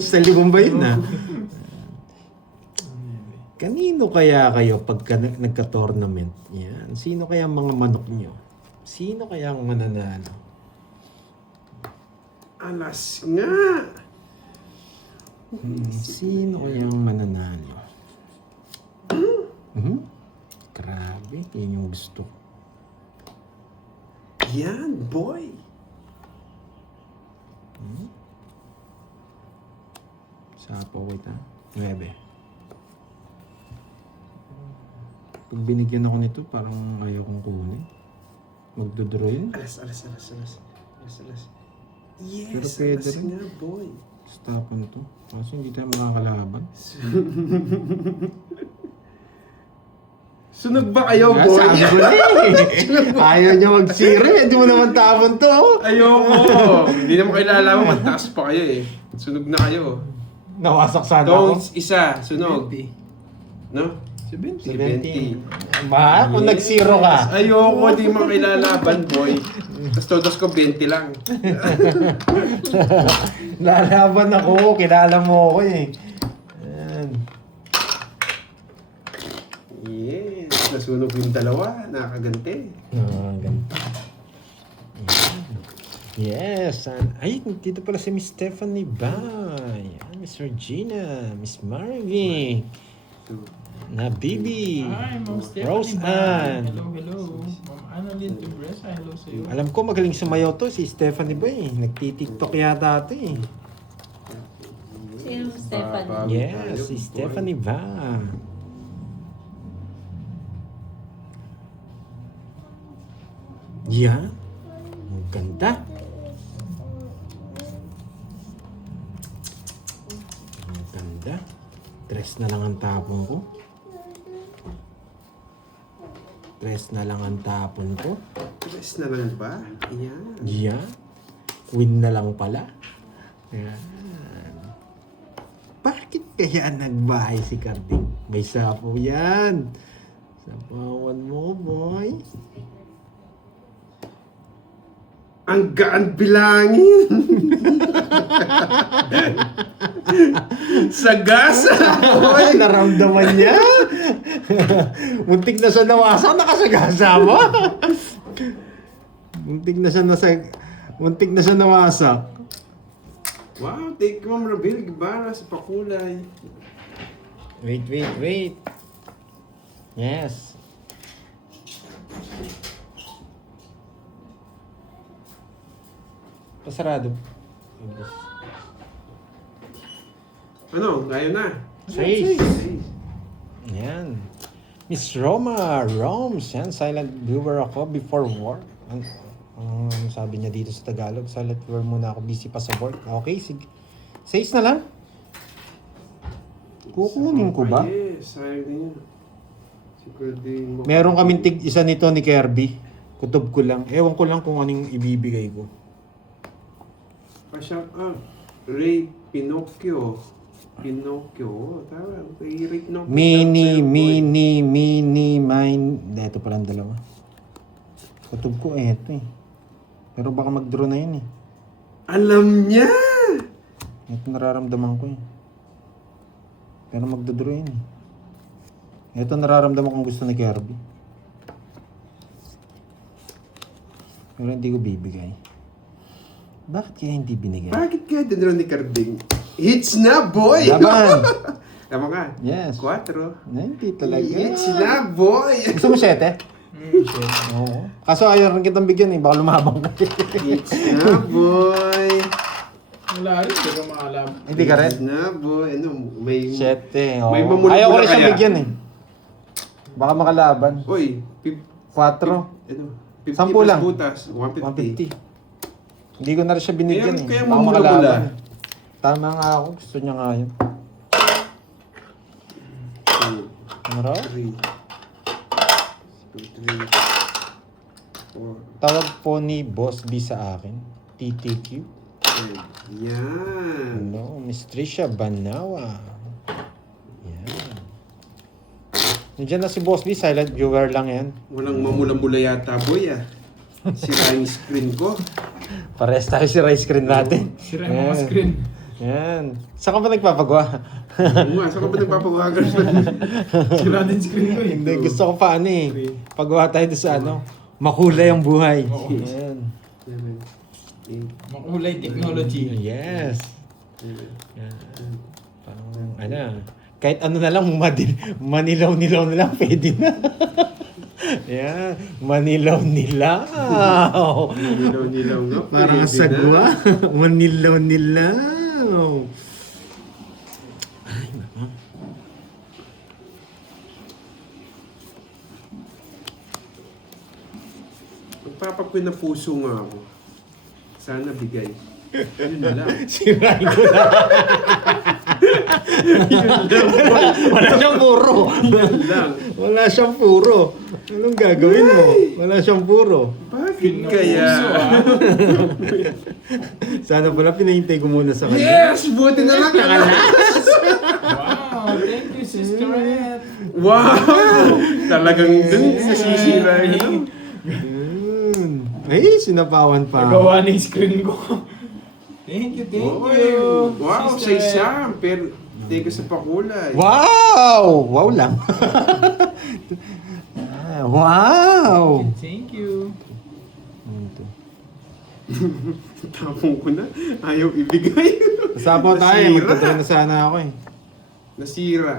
Sa libong ba yun ah? Kanino kaya kayo pagka nagka-tournament? Yan. Sino kaya ang mga manok nyo? Sino kaya ang mananalo? Alas nga! Sino kaya ang mananalo? Grabe, yun yung gusto. Yan, boy! Sapo, wait ha. 9. Pag binigyan ako nito, parang ayaw kong kunin. Magdodraw yun. Alas. Yes! Pero pwede alas rin. nga, boy! Stapan to. Kaso hindi tayo makakalaban. Sunog ba kayo, Ah, boy? sabi ko na eh. Ayaw niya mag-zero. Hindi mo naman tapon to. Ayoko! Hindi naman kayo lalaman, mataas pa kayo eh. Sunog na kayo. Nawasak sana ako. Dongs, isa, sunog. No? 70. 70. Ma, kung nag-zero ka. Ayoko, di mo kailalaban, boy. Tapos todos ko 20 lang. Lalaban ako. Kilala mo ako eh. Ayan. Yes, nasunog yung dalawa. Nakakagante. Ah, ganito. Yes. Ay, dito pala si Miss Stephanie ba? Yan, Miss Regina, Miss Marvin, na Bibi, Hi, Ma'am Stephanie. Rose Ba? Ann. Hello. Ma'am Annalyn Tubresa, hello sa iyo. Alam ko magaling sumayaw to si Stephanie ba eh. Nagtitiktok yata ito eh. Sino Stephanie? Yes, si Stephanie ba? Yan. Ang ganda. Ang ganda. Tres na lang ang tapon ko. Tres na lang ang tapon ko. Yes na lang ba? Yan. Yan. Queen na lang pala. Yan. Bakit kaya nagbahay si Carding? May sapo yan. Sapawan mo, boy. Ang gaan bilangin! Sagasa! Ay, naramdaman niya. Muntik na siya nawasak, nakasagasa mo. Muntik na siya nawasak. Wow, take Ma'am Rabel Guevara sa pakulay. Wait. Yes. Pasarado. Ano? Ngayon na. Safe. Yan. Miss Roma, Roms. Yan, silent viewer ako before work. Ang sabi niya dito sa Tagalog, silent viewer muna ako, busy pa sa work. Okay, sige. 6 na lang. Kukunin ko ba? Yes, sayang din yun. Siguro din mo. Meron kaming tig isa nito ni Kirby. Kutob ko lang. Ewan ko lang kung anong ibibigay ko. Pa-shout out. Ray Pinocchio. Pinocchio. Tama. Kay Ray Pinocchio. Mini, Shout out, mine. Ito pala ang dalawa. Kutob ko ito eh. Pero baka mag-draw na yun eh. Alam niya! Ito nararamdaman ko eh. Pero magdodraw yun eh. Ito nararamdaman kong gusto ni Kirby. Pero hindi ko bibigay. Bakit kaya hindi binigay? Bakit kaya dinro ni Carding? Hits na, boy! Laban! Tama ka. Yes. 4. Hindi talaga. Hits na, boy! Gusto mo 7? Oo. Kaso ayaw rin kitang bigyan eh. Baka lumabang ka. Hits na, boy! Wala rin, hindi ko maalam. Hindi ka rin? Hits na, boy. Ano, may... 7. Oo. May mamula-mula Ayaw ko rin siya kaya? bigyan eh. Baka makalaban. Uy, 4. Ano? 50 Sampu plus lang. butas. 150. 150. Hindi ko na rin siya binigyan eh. Kaya Baka mamula-mula. makalaban. Tama nga ako. Gusto niya nga yun. 2, Ano raw? 3. 3, 4, Tawag po ni Boss B sa akin. TTQ. 10. Yan. Ano? Miss Trisha Banawa. Yan. Nandiyan na si Boss B. Silent viewer lang yan. Walang mamula-mula yata, boy ah. Sira yung screen ko. Pares tayo si rice screen natin. Sira yung mga screen. Yan. Saan ka ba nagpapagawa? Oo nga, saan ka ba nagpapagawagan? Sira din screen ko eh. Hindi, gusto ko pa ano eh. Pagawa tayo doon sa ano. Makulay ang buhay. Oo. Yan. 7, 8, Makulay technology. Yes. 7. Yan. Parang ano. Kahit ano na lang, manilaw-nilaw na lang, pwede na. Yan. Manilaw-nilaw. Nilaw-nilaw nga. Parang pwede sagwa. na. Manilaw-nilaw. Ay, nako. Magpapapoy na puso nga ako. Sana bigay. Yun lang. Sirain ko na. Wala siyang puro. Yun lang. Wala siyang puro. Anong gagawin mo? Wala siyang puro. Bakit kaya? Sana pala pinahintay ko muna sa kanya. Yes! Buti na lang. Wow, thank you, Sister Ed. Wow! Talagang dun nasisira yun. Ay, sinapawan pa. Nagawa na yung screen ko. Thank you, thank you. Wow, Sister Ed. say-sam. Pero, thank you sa pakulay. Wow! Wow lang. Wow! Thank you. Tapong ko na. Ayaw ibigay. Sapaw tayo. Nasira. Magtatry na sana ako eh. Nasira.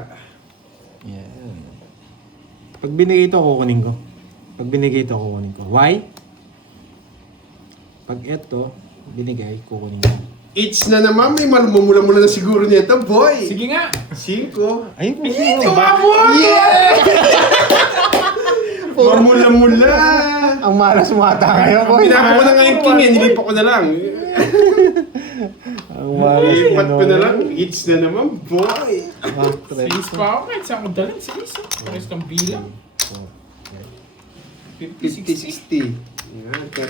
Yan. Pag binigay ito, kukunin ko. Pag binigay ito, kukunin ko. Why? Pag ito, binigay, kukunin ko. It's na naman. May malumula-mula na siguro nito, boy. Sige nga. 5. Ay, po. Yeah! Mamula-mula. Ang malas mata ngayon, boy. Pinapa ko na nga yung king eh. Nilipa ko na lang. Ang malas Lipat ko na lang. It's na naman, boy. Sinis pa ako kahit saan ko dalhin. Sinis. Pares ng bilang. 50-60. 50-60. Yan, kaya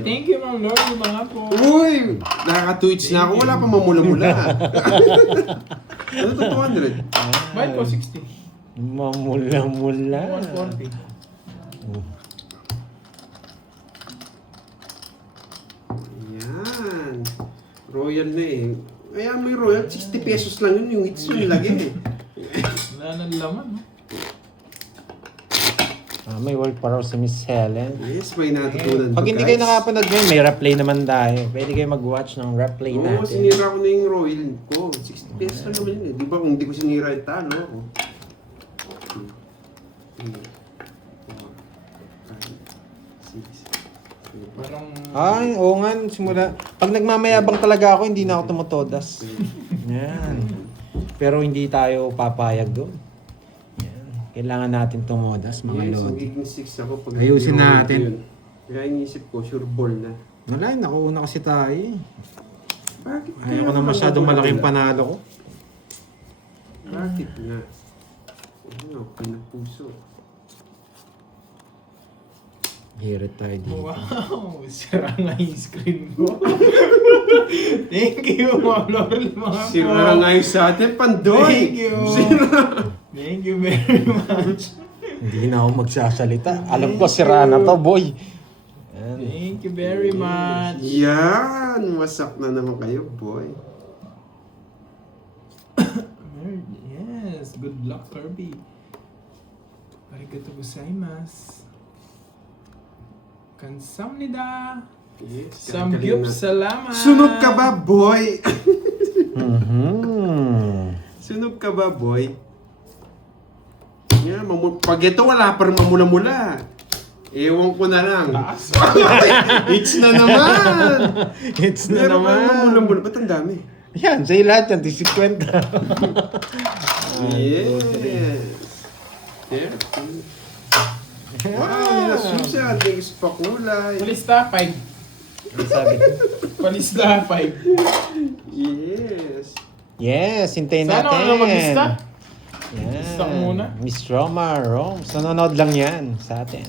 Thank you, Ma'am Lord, mga po. Uy! Nakaka-twitch na ako. Wala pa mamula-mula. Ano to 200? Bakit ko 60? Mamula-mula. 140. Yan. Royal na eh. Kaya may royal, 60 pesos lang yun. Yung hits yun lagi eh. Wala nang laman, no? May work pa raw si Miss Helen. Yes, may natutunan Pag to, hindi guys. kayo nakapanood ngayon, may replay naman tayo. Pwede kayo mag-watch ng replay Oo, natin. sinira ko na yung royal ko. 60 pesos lang naman yun eh. Di ba kung hindi ko sinira yung talo ako. 2, 3, 4, 5, 6, 7, Parang... Ay, oo nga, simula. Pag nagmamayabang talaga ako, hindi na ako tumutodas. Yan. Pero hindi tayo papayag doon. Yan. Kailangan natin tumodas, mga Yes, lodi. magiging 6 ako pag Ayusin yung royal natin. ko yun. Kaya inisip ko, sure ball na. Wala, nakuuna kasi tayo eh. Bakit Ayaw ko na masyadong malaking panalo ko. Bakit nga? Ano, pinapuso. Hirit tayo dito. Wow! Sira nga yung screen ko. Thank you, Ma'am Laurel, mga po. Sira nga yung sa atin, Pandoy! Thank you. Sira! Thank you very much. Hindi na ako magsasalita. Alam ko, sira na to, boy. Yan. Thank you very much. Yan! Wasak na naman kayo, boy. Yes, good luck, Kirby. Arigato gozaimasu. Kansamnida. Yes, Samgyup salamat. Sunog ka ba, boy? Mhm. Sunog ka ba, boy? Yan, pag ito wala pa rin mamula-mula. Ewan ko na lang. Taas. It's na naman! It's na Meron kang naman. mamula-mula. Ba't ang dami? Yan, sa'yo lahat yan, 50. Yes! 30. Wow, Christian. Thank you sa pakulay. Palista, 5. Ano sabi? Palista, 5. Yes. Yes, hintayin Sana natin. ano maglista? Yan. Lista ko muna. Miss Roma, Roms. Nanonood lang yan sa atin.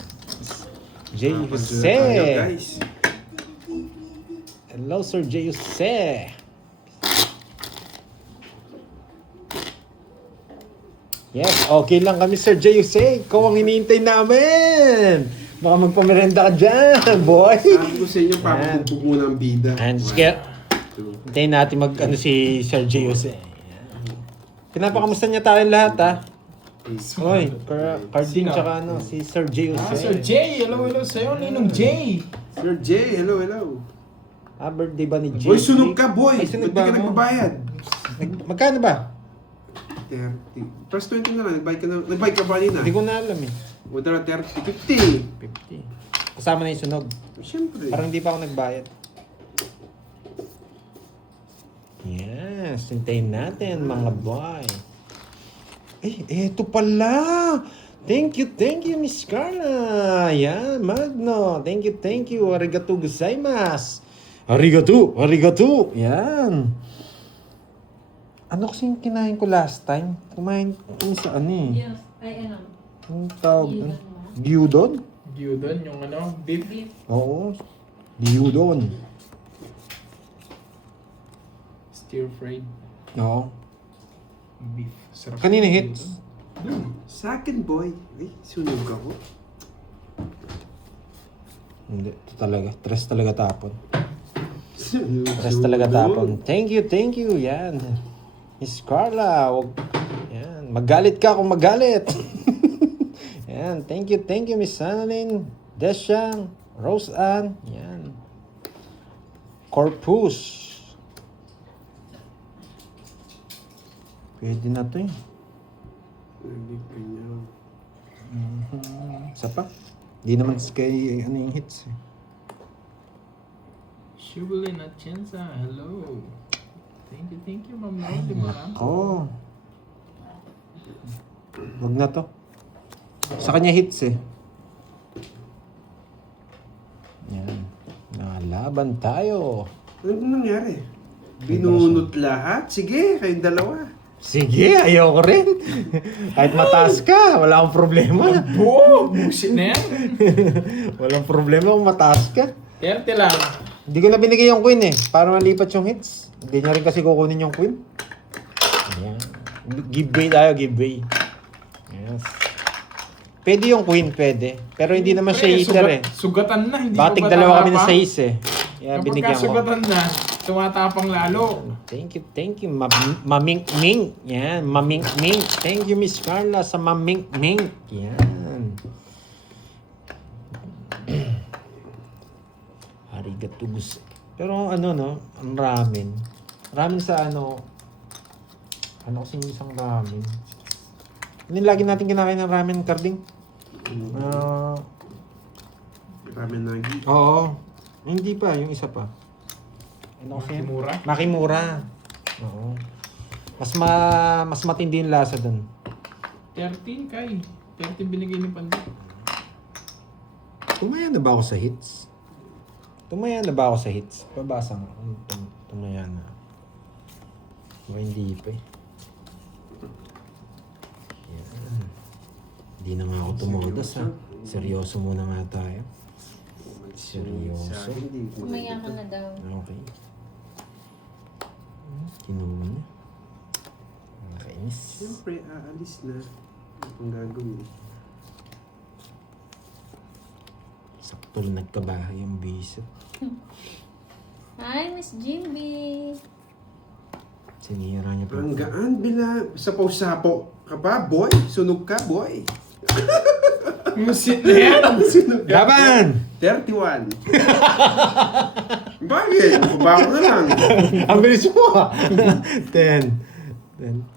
J. Tayo, Jose. guys. Hello, Sir J. Jose. Yes, okay lang kami, Sir J. Jose. Ikaw ang hinihintay namin. Baka magpamerenda ka dyan, boy. Sabi ko sa inyo, papabugbog muna ang bida. And sige, hintayin natin ano si Sir J. Jose. Pinapakamusta niya tayo lahat, ha? Hoy, Carding Sino? tsaka si Sir J. Jose. Sir J. Hello sa'yo. Ninong J. Sir J, hello. Birthday ba ni J? Boy, sunog ka, boy. Ay, sunog Ba't di ba ka ako? nagbabayad? Magkano ba? 30. Plus 20 na lang. Nagbayad ka ba kanina? Hindi ko na alam eh. O tara, 30. 50. 50. Kasama na yung sunog. Siyempre. Parang hindi pa ako nagbayad. Yes, hintayin natin mga boy. Eto pala. Thank you, Miss Carla. Yan, Magno. Thank you. Arigato gozaimasu. Arigato. Yan. Ano kasing kinain ko last time? Kumain ko sa ano eh. Yes. Ay, ano? Yung tawag, Gyudon Gyudon? Gyudon, yung beef. Oo. Gyudon. Stir fried Oo. beef. Sarap. Kanina hits. Sa akin, boy. Ay, sunog ako. Hindi. Ito talaga. Tres talaga tapon. Sunog. Tres talaga tapon. Thank you. Yan. Miss Carla. Yan. Magalit ka kung magalit. Yan. Thank you, Miss Annalyn. Desyang. Rose Ann. Yan. Corpus. Pwede na to eh. Hindi kanya. Isa pa. Di naman kay ano yung hits eh. Shubulin at Chenza. Hello. Thank you, Ma'am Rolly. Marami. Oo. Wag na to. Sa kanya hits eh. Yan. Nalaban tayo. Ano nangyari? Binunot lahat? Sige, kayong dalawa. Sige, ayoko rin. Kahit mataas ka, wala akong problema. Busit na yan. Walang problema kung mataas ka. 30 lang. Hindi ko na binigay yung queen eh. Para malipat yung hits. Hindi niya rin kasi kukunin yung queen. Ayan. Giveaway tayo, giveaway. Yes. Pwede yung queen, pwede. Pero hindi naman siya hitter eh. Sugatan na. Hindi Batik pa ba dalawa kami na tatapang? 6 eh. Kaya Kapag binigyan ko. kasugatan na, tumatapang lalo. Thank you. Maming-ming. Yan, maming-ming. Thank you, Miss Carla, sa maming-ming. Yan. Arigato gusto. Pero ano no, ang ramen. Ramen sa ano kasi yung isang ramen. Hindi lagi natin kinakain ng ramen, Carding. Ramen nagi. Oo. Hindi pa, yung isa pa. Ano kasi? Makimura? Makimura. Oo. Mas matindi yung lasa dun. 13 kay. 13 binigay ni Pandi. Tumaya na ba ako sa hits? Babasa nga. Tumaya na. O hindi pa eh. Yan. Hindi na nga ako tumodas ha. Seryoso muna nga tayo. Seryoso. Umaya ka na daw. Okay. Kinuha niya. Nakainis. Siyempre, aalis na. Ano pang gagawin? Sakto lang nagkabahay yung bisit. Hi, Miss Jimby. Sinira niya pa. Ang gaan, sapaw-sapo ka pa, boy. Sunog ka, boy. Musit na yan. Sunog ka. Laban! 31. Bakit? Baba ko na lang. Ang bilis mo ah. 10.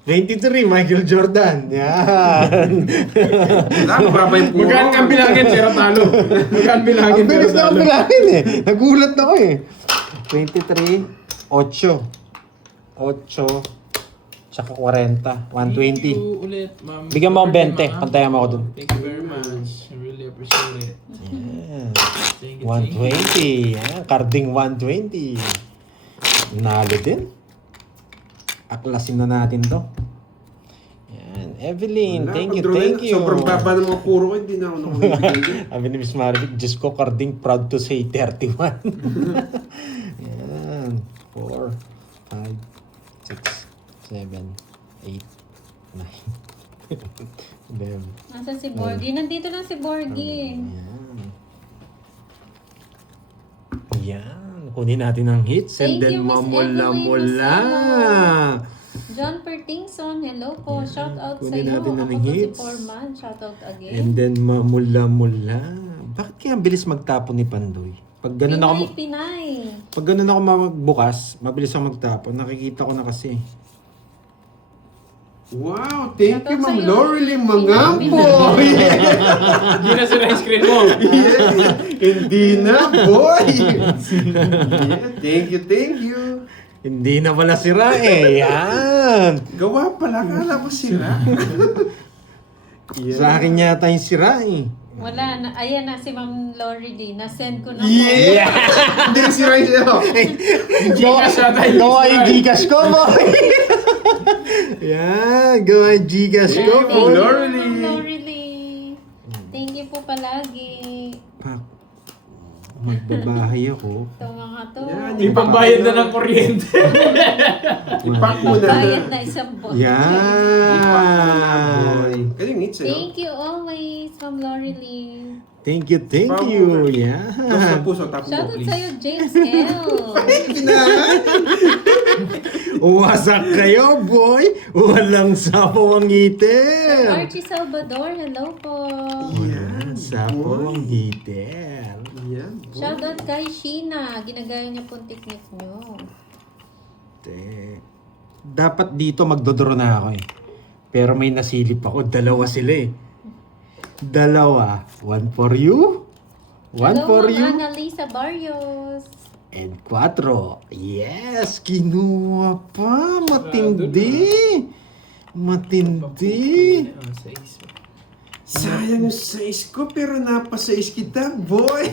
23, Michael Jordan. Yan. Wala, mababa yung puro. Magkaan kang bilangin, pero talo. Magkaan bilangin, Ang pero bilis na talo. ang bilangin eh. Nagulat ako eh. 23, 8. 8, tsaka 40. Thank 120. you ulit, ma'am. Bigyan mo akong 20. Ma'am. Pantayan mo ako dun. Thank you very much. I really appreciate it. Yan. 120. Yan, carding 120. Nalo din. Aklasin na natin to. Yan. Evelyn, Wala, thank you, pag-draw thank na- you. Sobrang baba ng mga puro ko, hindi na ako nakabibigay. Sabi ni Miss Marvic, Diyos ko, carding proud to say 31. Yan. 4, 5, 6, 7, 8, 9, 11. Nasaan si Borgie? Nandito lang si Borgie. Yan. Yan. Kunin natin ang hits and Thank then you, Miss mamula-mula. John Pertingson, hello po. Yan. Shout out sa Kunin iyo. natin Ako ang po si hits. Foreman. Shout out again. And then mamula-mula. Bakit kaya ang bilis magtapon ni Pandoy? Pag ganun ako, Pinay. pag ganun ako magbukas, mabilis ako magtapon. Nakikita ko na kasi. Wow, thank Shoutout you, Ma'am sa'yo. Lorelie Mangampo. Hindi na sila yung screen mo. Yeah, hindi na, boy. Yeah, thank you. Hindi na pala sira eh. Yan. Gawa pala, kala ko sila. Sa akin yata yung sira eh. Wala na. Ayan na si Ma'am Lorelie. Na-send ko na po. Yeah! Hindi na sila yung sila. Gcash ata yung Gawa yung sira. Gcash ko, boy! Yan, gawa yung Gcash ko, Yeah, Thank boy. you, Lorelie. Ma'am Lorelie. Thank you po palagi. Pak, magbabahay ako. Ito mga to. Yan, May pambayad na ng kuryente. Ipak mo na. Bayad na isang buwan. Yan. Kaya yung hits, eh, no? Thank you always, Ma'am Lorelie. Thank you, thank you. Yan. Tapos sa puso, tapos mo, Shoutout please. sa'yo, James L. Wasak kayo, boy. Walang sapaw ang ngiter. Archie Salvador, hello po. Yan, sapaw ang ngiter. Yan, boy. Shoutout kay Sheena. Ginagaya niya po ang technique niyo. Dapat dito magdodoro na ako eh. Pero may nasilip ako. Dalawa sila eh. Dalawa. One for you. One Hello, for Ma'am you. Annalisa Barrios. And 4. Yes! Kinuha pa! Matindi! Matindi! Sayang yung size ko, pero napasize kita, boy.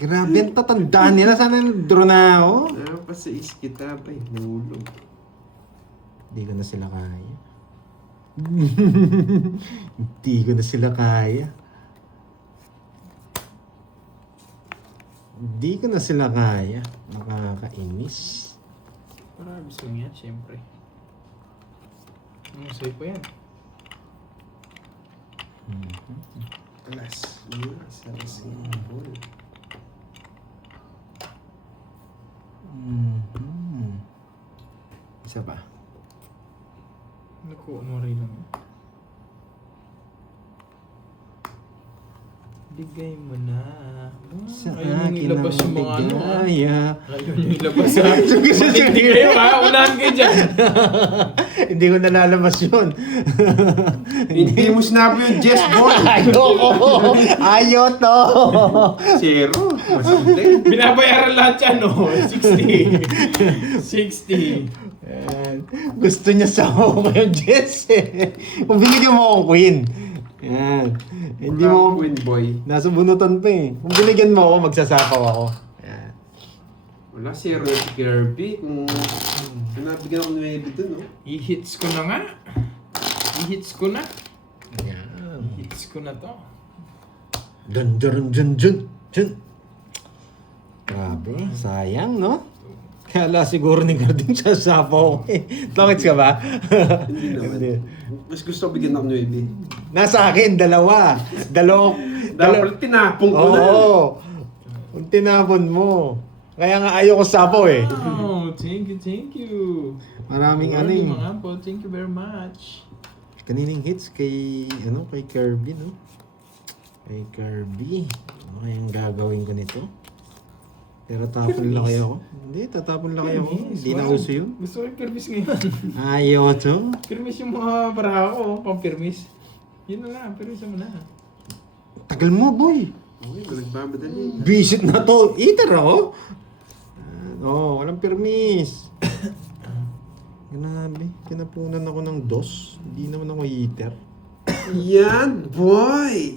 Grabe, ang tatandaan nila. Sana draw na ako. Napasize kita, bay. Nahulog. Hindi ko na sila kaya. Hindi ko na sila kaya. Hindi ko na sila kaya. Nakakainis. Marami song yan, syempre. Sa'yo pa yan. Alas. Yes, alas yan, boy. Isa pa. Naku, ano rin lang. Bigay mo na. Sa Ayun yung akin ilabas ang yung mga ano. bigaya. Ayun yung ilabas ha. Hindi kayo ha. Unahan kayo dyan. Hindi ko nalalabas yun. Hindi mo sinabi yung Jess, boy. Ayoko! Ayaw to! Zero. Masakit. Binabayaran lahat yan no. 60. 60. Yan. Gusto niya sa ako yung Jess eh. Kung binigyan mo akong queen. Yan. Hindi mo... Win, boy. Nasa bunutan pa eh. Kung binigyan mo ako, magsasapaw ako. Yan. Wala, zero na si Kirby. Kung nabigyan ako ng 9 dun, no? I-hits ko na nga. I-hits ko na. Yan. I-hits ko na to. Dun, dun, dun, dun, dun. Grabe, sayang, no? Kala siguro ni Garding sasapaw ko eh. Tongits ka ba? Hindi naman. Mas gusto ko bigyan ako ng 9. Nasa akin, dalawa. Dapat tinapong ko na. Oo. Kung tinapon mo. Kaya nga ayaw ko sapaw eh. Oh, thank you. Maraming ano eh. Mga po, thank you very much. Kaninang hits kay, kay Kirby, no? Kay Kirby. Ano kayang gagawin ko nito? Pero tapon lang kayo ako. Hindi, tatapon lang kayo ako. Hindi na uso yun. Gusto ko yung permis ngayon. Ayaw to. Permis yung mga para ako, pang permis. Yun na lang, permis mo na. Tagal mo, boy. Okay, nagbamadali. Visit na to. Eater ako. Walang permis. Grabe, kinapunan ako ng dos. Hindi naman ako eater. Yan, boy!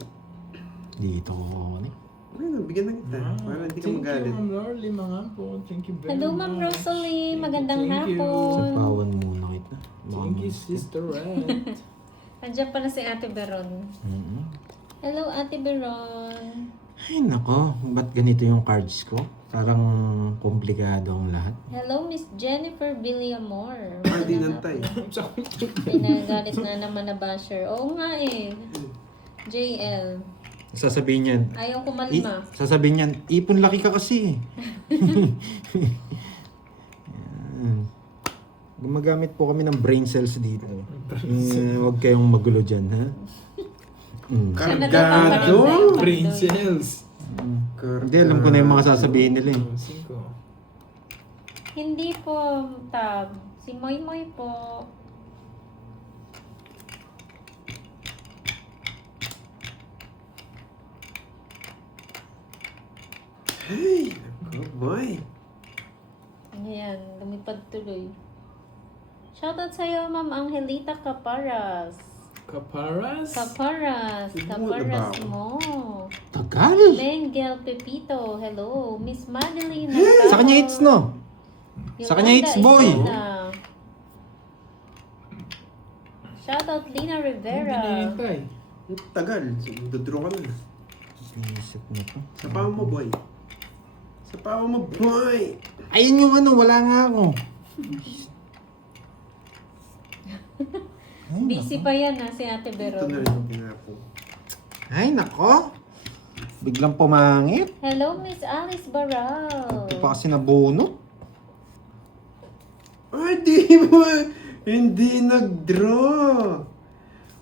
Dito ko kukunin. Ayun, bigyan na kita. Para hindi ka Thank magalit. you, Ma'am Lorly, mga po. Thank you very Hello, much. Ma'am Rosalie. Magandang Thank you. hapon. Sapawan muna kita. Thank you, Sister Red. Andiyan pala si Ate Beron. Mm-hmm. Hello, Ate Beron. Ay nako, ba't ganito yung cards ko? Parang komplikado ang lahat. Hello, Miss Jennifer Villamor. Ah, di Magandang nantay. hapon. Pinagalit na naman na basher. Oo nga eh. JL. Sasabihin niyan, Ayaw kumalma. sasabihin niyan, ipon laki ka kasi. Yan. Gumagamit po kami ng brain cells dito. Huwag kayong magulo dyan, ha? Mm. Siya na daw Kargado! paparamdam. Brain cells. Hindi, alam ko na yung mga sasabihin nila eh. 5. Hindi po, Tab. Si Moy Moy po. Hey! Oh boy! Ayan, lumipad tuloy. Shoutout sa'yo, Ma'am Angelita Caparas. Kaparas? Caparas. Caparas mo. Tagal! Benguel Pepito. Hello. Miss Madeline. Sa kanya it's no. Sa kanya it's boy. Shoutout Lina Rivera. Hinihintay. Tagal. Dudro ka na. Isip na to. Sapawa mo, boy. Sapawa mo, boy! Ayun yung ano, wala nga ako. Busy pa yan si Ate Ito Beron. na rin yung pinapo. Ay nako. Biglang pumangit. Hello, Miss Alice Baral. Ito pa kasi nabunot. Ay, di mo! Hindi nag-draw!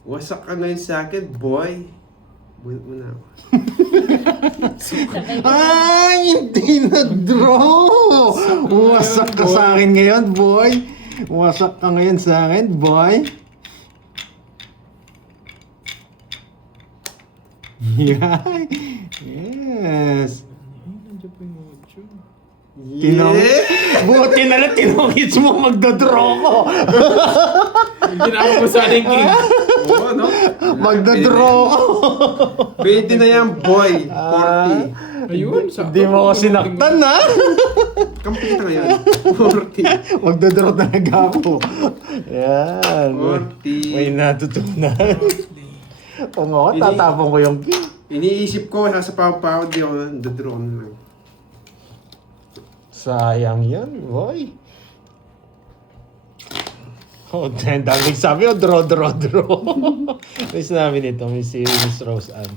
Wasak ka ngayon sa akin, boy. Bunot mo na ako. Ay, hindi nag-draw! Wasak ka sa akin ngayon, boy. Wasak ka ngayon sa akin, boy. Yan. Yes. Nandiyan po yung mucho. Buti na lang tinungits mo magdodraw ko. Hindi na ako masaling king. Oo, no? Magdodraw ko. 20 na yan, boy. 40. Ayun. Hindi mo ako sinaktan, ha? Kampi kita ngayon. 40. Magdodraw talaga ako. Yan. 40. May natutunan. Kung ako, tatapon ko yung king. Iniisip ko, nasa paw-paw, di ako nagdodraw ko na lang. Sayang yan, boy. Oh, dami sabi, draw. May sinabi nito, Miss Rose Ann.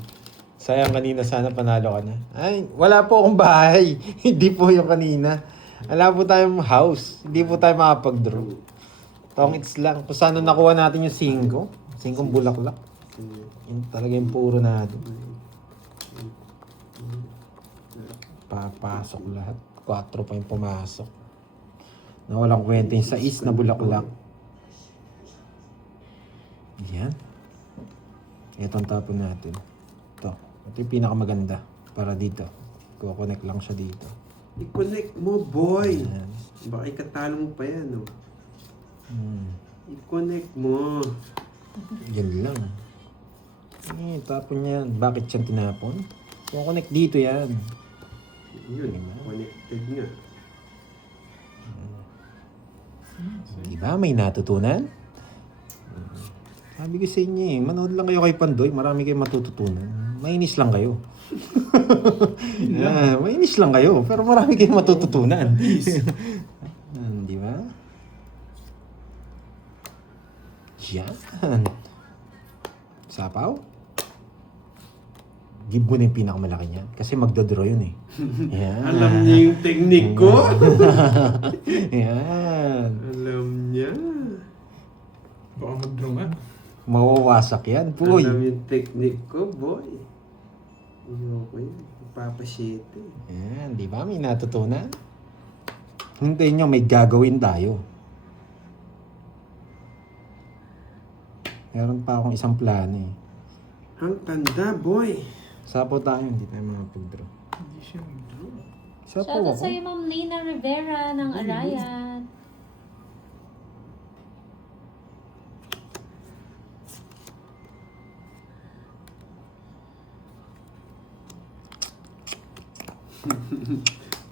Sayang kanina, sana panalo ka na. Ay, wala po akong bahay. Hindi po yung kanina. Wala po tayong house. Hindi po tayo makapag-draw. Tongits lang. Kung saan nakuha natin yung 5. 5 bulaklak. Yun talaga yung puro natin. Papasok lahat. 4 pa yung pumasok. Na walang kwenta yung 6 na bulaklak. Yan. Ito ang tapon natin. Ito. Ito yung pinakamaganda. Para dito. Kukonect lang siya dito. I-connect mo, boy. Yan. Baka ikatalo mo pa yan, no? I-connect mo. Yan lang. Tapon yan. Bakit siya tinapon? Kukonect dito yan. Yun, connected nga. Diba? May natutunan? Sabi ko sa inyo eh, manood lang kayo kay Pandoy, marami kayong matututunan. Mainis lang kayo. Mainis lang kayo, pero marami kayong matututunan. Di ba? Yan. Sapaw? Give mo na yung pinakamalaki niya. Kasi magdodraw yun eh. Yan. Alam niya yung technique ko. Yan. Alam niya. Baka mag-draw nga. Mawawasak yan, boy. Alam yung technique ko, boy. Ayoko yun. Ipapashit eh. Yan, di ba? May natutunan. Hintayin nyo, may gagawin tayo. Meron pa akong isang plano eh. Ang tanda, boy. Sapo tayo, hindi tayo makapag-draw. Hindi siya mag-draw. Sapo Shoutout ako. sa'yo, Ma'am Lina Rivera ng Arayat.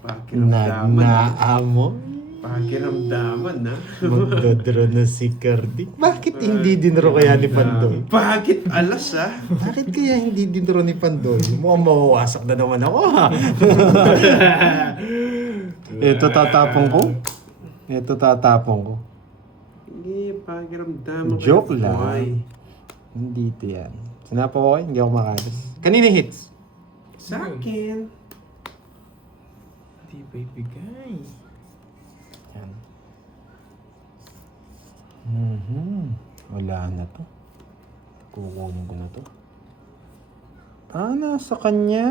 Pakiramdaman. Naamoy. Pakiramdaman, ha? Magdodro na si Cardi. Bakit hindi dinro kaya ni Pandoy? Bakit alas, ha? Bakit kaya hindi dinro ni Pandoy? Mukhang mawawasak na naman ako, ha? Ito tatapong ko. Ito tatapong ko. Hindi, pakiramdaman. Joke kayo, lang. boy. Hindi ito yan. Sinapa ko kayo, hindi ako makalas. Kanina hits? Sa akin. Hindi ba ibigay? Yan. Wala na to. Kukunin ko na to. Nasa kanya.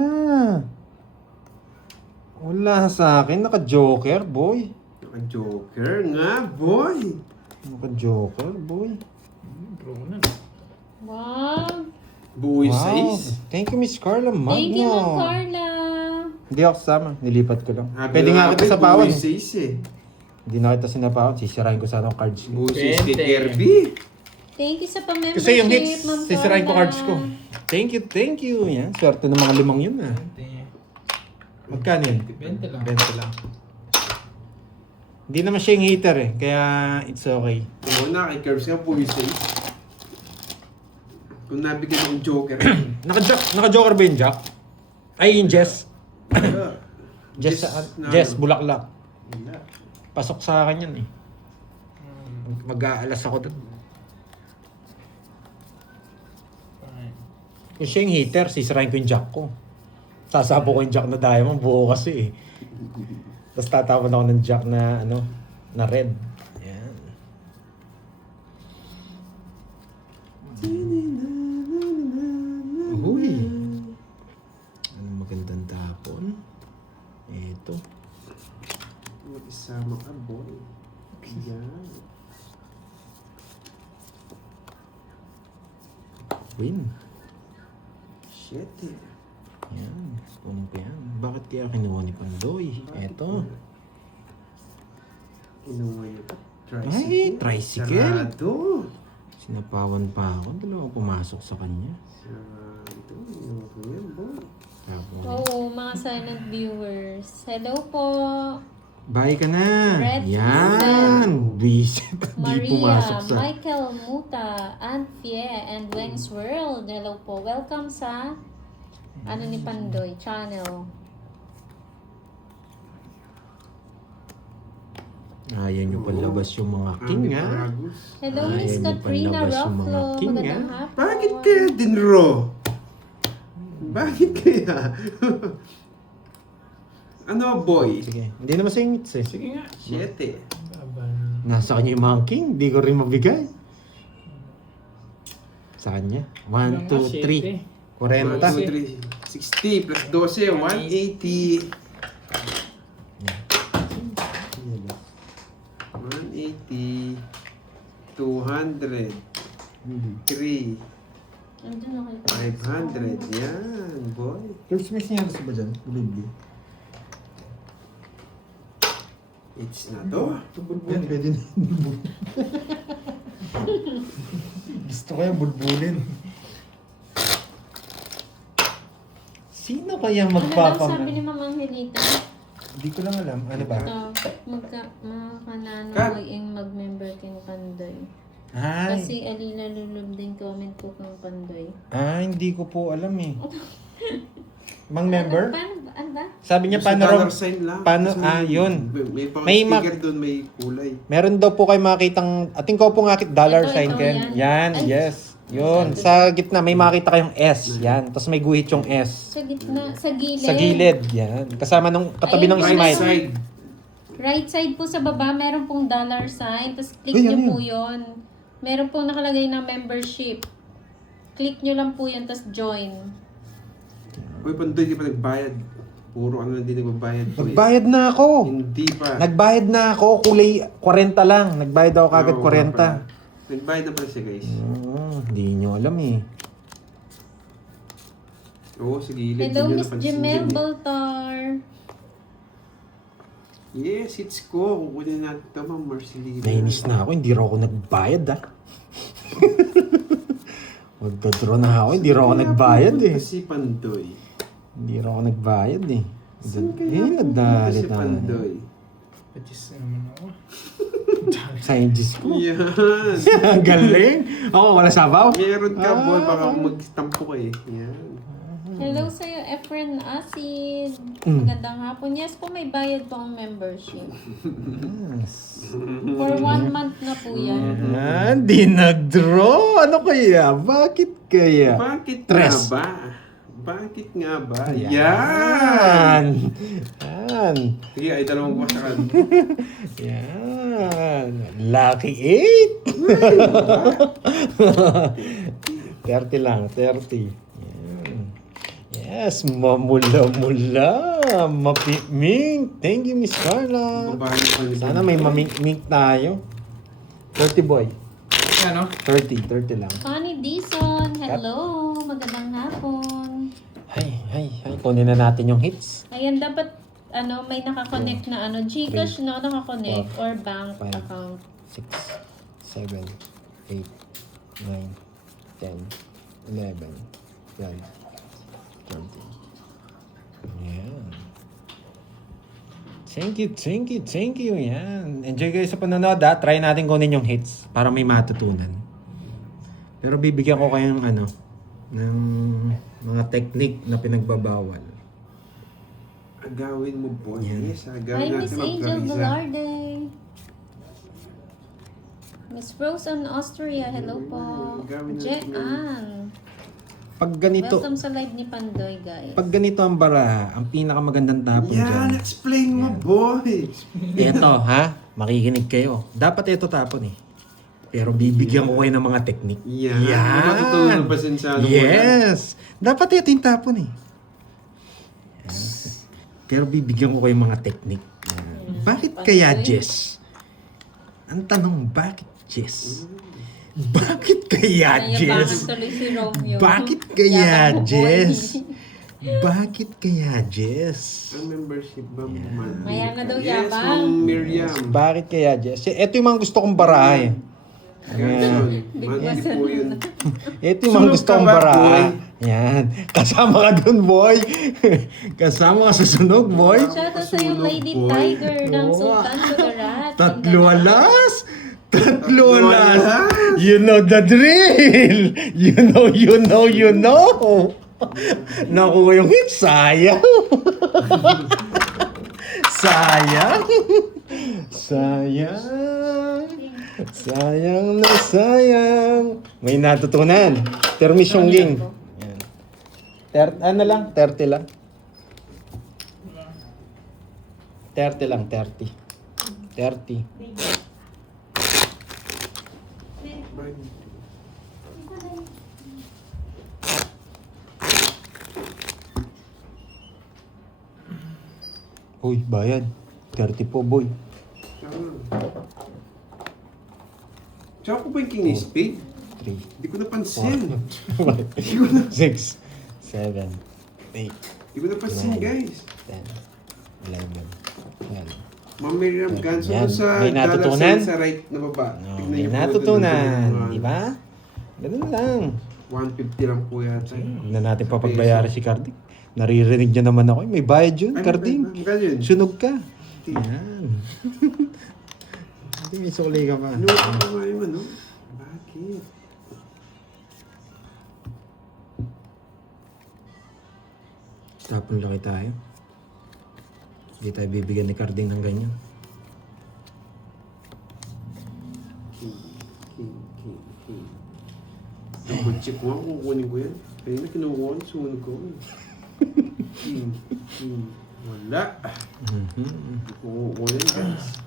Wala sa akin. Naka-joker, boy. Naka-joker nga, boy. Naka-joker, boy. Bro na. Wow. Buoy Wow. size. Thank you, Miss Carla Magno. Thank you, Ma'am Carla. Hindi ako kasama. Nilipat ko lang. Pwede nga kita sa Buoy pawan. size, eh. Hindi na kita sinapawan. Sisirain ko sana ang cards ko. Buoy size kay 20. Kirby. Thank you sa pa-membership, Kasi yung hits, Ma'am sisirain ko Carla. cards ko. Thank you. Yan. Swerte ng mga limang yun, ah. 20. Magkano yun? 20 lang. 20 lang. Hindi naman siya yung hater eh. Kaya it's okay. Oo na, kay Kirby nga buoy size. Kung nabigyan ng joker. Naka-joker ba yung Jack? Ay, yung Jess. Jess, Jess, Bulaklak. Wala. Pasok sa akin yan eh. Mag-aalas ako doon. Fine. Kung siya yung hater, sisirain ko yung Jack ko. Sasabo ko yung Jack na diamond, buo kasi eh. Tapos tatawan ako ng Jack na ano, na red. Yan. Uy. Ano magandang tapon? Ito. Mag-isama ka, boy. Yan. Win. Shit, eh. Yan. Pumpiyan. Bakit kaya kinuha ni Pandoy? Ito. Inuwa niya pa. Ay, tricycle. Sarado. Sinapawan pa ako. Dalawang pumasok sa kanya. Sarado. Inuwa ko yan, boy. Tapos, Oo, mga silent viewers. Hello po. bye ka na. Red Yan. Visit. Di Maria, pumasok sa... Michael Muta, Anfie, and Wings World. Hello po. Welcome sa ano ni Pandoy channel. Ayaw nyo palabas yung mga king, Ami ha? Paragos. Hello, Ayaw Miss niyo Katrina palabas yung mga Rufflo. king, Magandang ah. hapon. Bakit kaya dinro? Bakit kaya? Ano, boy? Sige. Hindi naman singits eh. Sige nga. Shit, eh. Baban. Nasa kanya yung mga king. Hindi ko rin mabigay. Sa kanya. 1, 2, 3. 1, 40. 2, 3, 60 plus 12, 180. 180. 200. 3. Andun ako. 500. Yan, boy. First miss niya ba dyan? Bulibli. It's na to. Yan, pwede na. Gusto ko yung bulbulin. Sino kaya Ano daw magpapam... sabi ni Ma'am Angelita? Hindi ko lang alam. Ano ba? Ito, makakanano Kat. ko yung mag-member king Pandoy. Ay, Kasi alila lulub din comment ko kang Pandoy. hindi ko po alam eh. Mang member? Paano ba? Ano ba? Sabi niya, Sa paano dollar raw- sign lang. paano- Tapos may- yun. May pang May sticker doon, may kulay. Meron daw po kayo makitang, ating ko po ngakit dollar Ito, sign ito, Ken. yan. Yan, Ay. yes. Yun, sa gitna may makita kayong S. Yan, tapos may guhit yung S. Sa gitna, sa gilid. Sa gilid, yan. Kasama nung katabi Ayun, ng right smile. side. Right side po sa baba, meron pong dollar sign. Tapos click Ay, nyo ano po yun. Meron pong nakalagay na membership. Click nyo lang po yun, tapos join. Uy, Pandoy, di pa nagbayad. Puro ano hindi nagbabayad. boy. Nagbayad na ako. Hindi pa. Nagbayad na ako. Kulay 40 lang. Nagbayad ako kagad Oo, nga pala. 40. Nagbayad na pala siya, guys. Hindi nyo alam eh. Oo, sige. Hello, Miss Jemel Baltar. Yes, it's ko. Kukunin natin ito, Ma'am Marcelina. Nainis na ako. Hindi raw ako nagbayad ah. Magka-draw na ako. Hindi raw ako nagbayad eh. Kasi Pandoy. Hindi raw ako nagbayad eh. Saan kaya Nagdali si Pandoy? Patis naman ako. Scientist ko. Yan. Galing. Ako, wala sabaw. Meron ka, boy. Baka mag-stampo ka eh. Yan. Hello sa'yo, Efren Acid. Mm. Magandang hapon. Yes po, may bayad po ang membership. Yes. For 1 month na po yan. Di nag-draw. Ano kaya? Bakit kaya? Bakit Tres. nga ba? Bakit nga ba? Yan! Yan. Sige, ay dalawang bukas sa kan. Yan. Lucky 8. 30 lang, 30. Yan. Yes, mamula-mula. Mapimink. Thank you, Miss Carla. Babae pa ni Sana may mamink-mink tayo. 30 boy. Ano? 30 lang. Connie Dison, hello. Magandang hapon. Hay. Kunin na natin yung hits. Ayan, dapat may nakakonect na Gcash, no? Nakakonect or bank 5, account. 6, 7, 8, 9, 10, 11, 12, 13. Yan. Thank you. Yan. Enjoy kayo sa panonood ha. Try natin kunin yung hits para may matutunan. Pero bibigyan ko kayo ng ng mga technique na pinagbabawal. Agawin mo, boy. Yan. Yes, Hi, agawin Miss natin Angel mag-visa. Velarde. Miss Rose on Austria, hello po. Gawin natin Jean. Pag ganito, Welcome sa live ni Pandoy, guys. pag ganito ang bara, ang pinakamagandang tapon Yan, dyan. explain mo, boy. Ito, ha? Makikinig kayo. Dapat ito tapon eh. Pero bibigyan ko kayo ng mga technique. Yan. Matutunan pa sinsyado mo yan. Yes! Dapat ito yung tapon eh. Yan. Pero bibigyan ko kayo mga technique. Yan. Bakit kaya Jess? Ang tanong, bakit Jess? Bakit kaya Jess? Nayabangan tuloy si Romeo. Bakit kaya Yabang boy. Jess? Bakit kaya Jess? Ang membership ba mo Yeah. man? Maya nga daw Yes, yabang. Ma'am Miriam. Bakit kaya Jess? Ito yung mga gusto kong barahin. Ganon. Bigla Mandi po yun. Ito yung mga Sunog gusto ka kong ba, barahin. Yan. Kasama ka dun, boy. Kasama ka sa sunog, boy. Shoutout sa'yo, Sunog, Lady boy. Tiger ng Oo. Sultan Kudarat. Tatlo alas. Tatlo alas. alas. You know the drill. You know. Nakuha yung hit. Sayang. Sayang na sayang. May natutunan. Termisyong ling. Yan. Ano lang? 30 lang. 30 lang, 30. 30. Uy, bayad. 30 po, boy. Tsaka ko ba yung King Spade? 3, Hindi ko napansin. 6, 7, 8, Hindi ko napansin, guys. 10, 11, 12. Ma'am Miriam Ganso Yan. sa May natutunan? Dalasan sa right na baba. No, Tignan may niyo po natutunan. doon. Di ba? Ganun lang. 150 lang po yata. Huwag na natin papagbayaran si Kardik. Naririnig niya naman ako. May bayad yun, Ano Kardik. ba? Magkano yun? Sunog ka. Yan. Hindi, may sukli ka pa. Ano ka ba nga yung ano? Bakit? Tapon laki tayo. Hindi tayo bibigyan ni Carding ng ganyan. King. Double check ko nga, kukunin ko yan. Kaya na kinukuha ko, sumunod ko. King. Wala. Kukunin guys.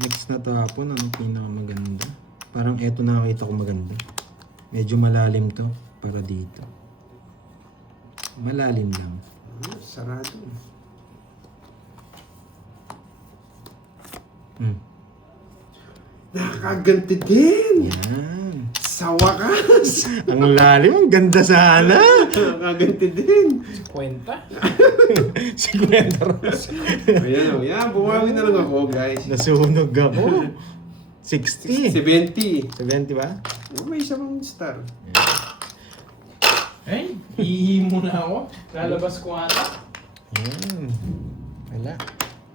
Next na tapon, ang pinakamaganda. Parang eto nakakita ko maganda. Medyo malalim to para dito. Malalim lang. Sarado. Nakakaganti din! Yan. Sa wakas! Ang lalim, ang ganda sana. Nakakaganti din! Kwenta? 50 ros. Ayan o, yan, bumawi na lang ako guys. Nasunog ako. 60. 70. 70 ba? May isa pang star. Eh, hihihi muna ako. Lalabas ko ata. Wala.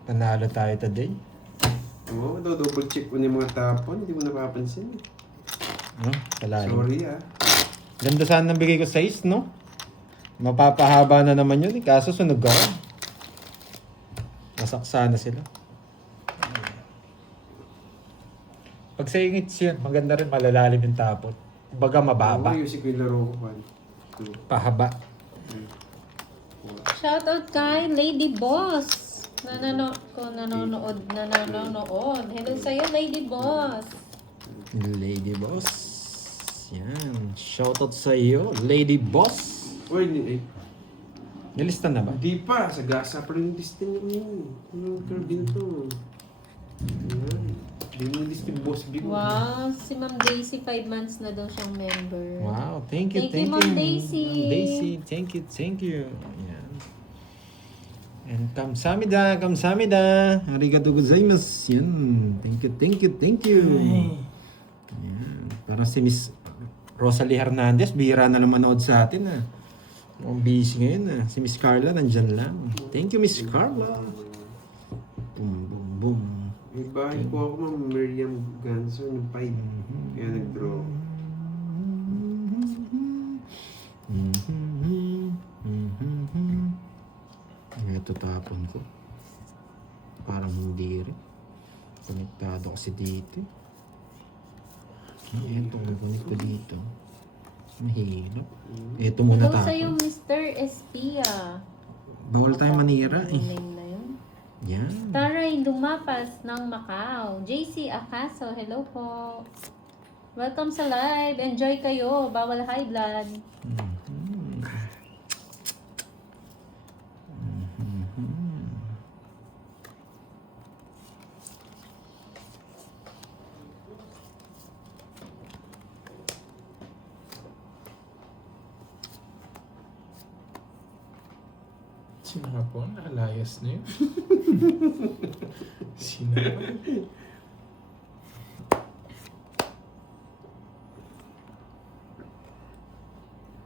Panalo tayo today. Oo, double check ko na yung mga tapon. Hindi mo napapansin. Palalim. Sorry Ganda sana ng bigay ko 6, no? Mapapahaba na naman yun, kaso sunog ako. Masaksa na sila. Pag sa ingits yun, maganda rin malalalim yung tapon. Baga mababa. Oo, yung laro ko. Pahaba. Shoutout kay Lady Boss. Nanonood. Hello sa'yo, Lady Boss. Lady Boss. Yan. Shoutout sa iyo, Lady Boss. Uy, Nilista na ba? hindi pa. Sa gasa pa rin yung listing ko yun. Yung curve din to. Ayan. Hindi mo listing boss big. Wow, si Ma'am Daisy, 5 months na daw siyang member. Wow, thank you. Thank you, Ma'am Daisy. Ma'am Daisy, thank you. Yan. And kamsamida. Arigatou gozaimasu. Yan. Thank you. Yan. Para si Miss Rosalie Hernandez, bihira na lang manood sa atin Ang busy ngayon Si Miss Carla nandyan lang. Thank you, Miss Carla. Boom. May bahay ko ako, Ma'am Miriam Ganso, ng 5. Kaya nag-draw. Ito tapon ko. Parang hindi rin. Konektado kasi dito. Ito, kunik ko dito. Mahirap. Ito muna Hello tapon. sa'yo, Mr. Espia. Bawal tayo manira Name na yun. Yan. Taray Lumapas ng Macau. JC Acaso, hello po. Welcome sa live. Enjoy kayo. Bawal high blood. Sinapon, alayas na yun. Sinapon.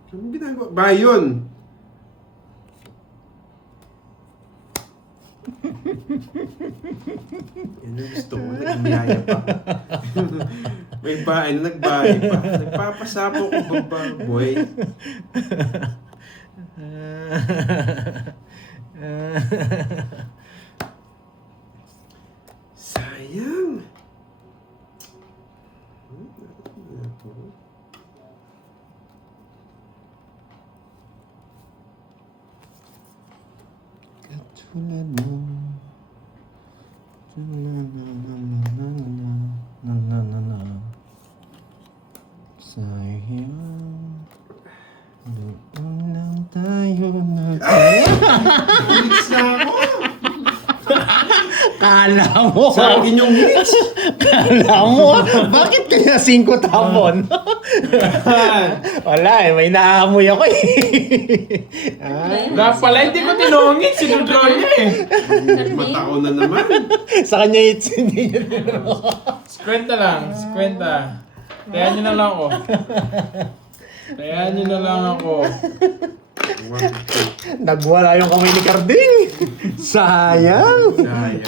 Anong ginagawa? Bayon! Yan ang gusto ko. Nagbiyaya pa. May bahay na nagbahay pa. Nagpapasapo ko baba, boy. Sayang. Katulad mo. Sayang. Doon lang tayo na. Hits na ako! Kala mo. Sa akin yung hits! Kala mo. Bakit kaya 5 tapon? Wala may naamoy ako Dapat pala, hindi ko tinungit. Sinudraw niya Mata ko na naman. Sa kanya hits, hindi niya Skwenta lang, skwenta. Kaya nyo na lang ako. Nagwala yung kamay ni Carding. Sayang. Sayang.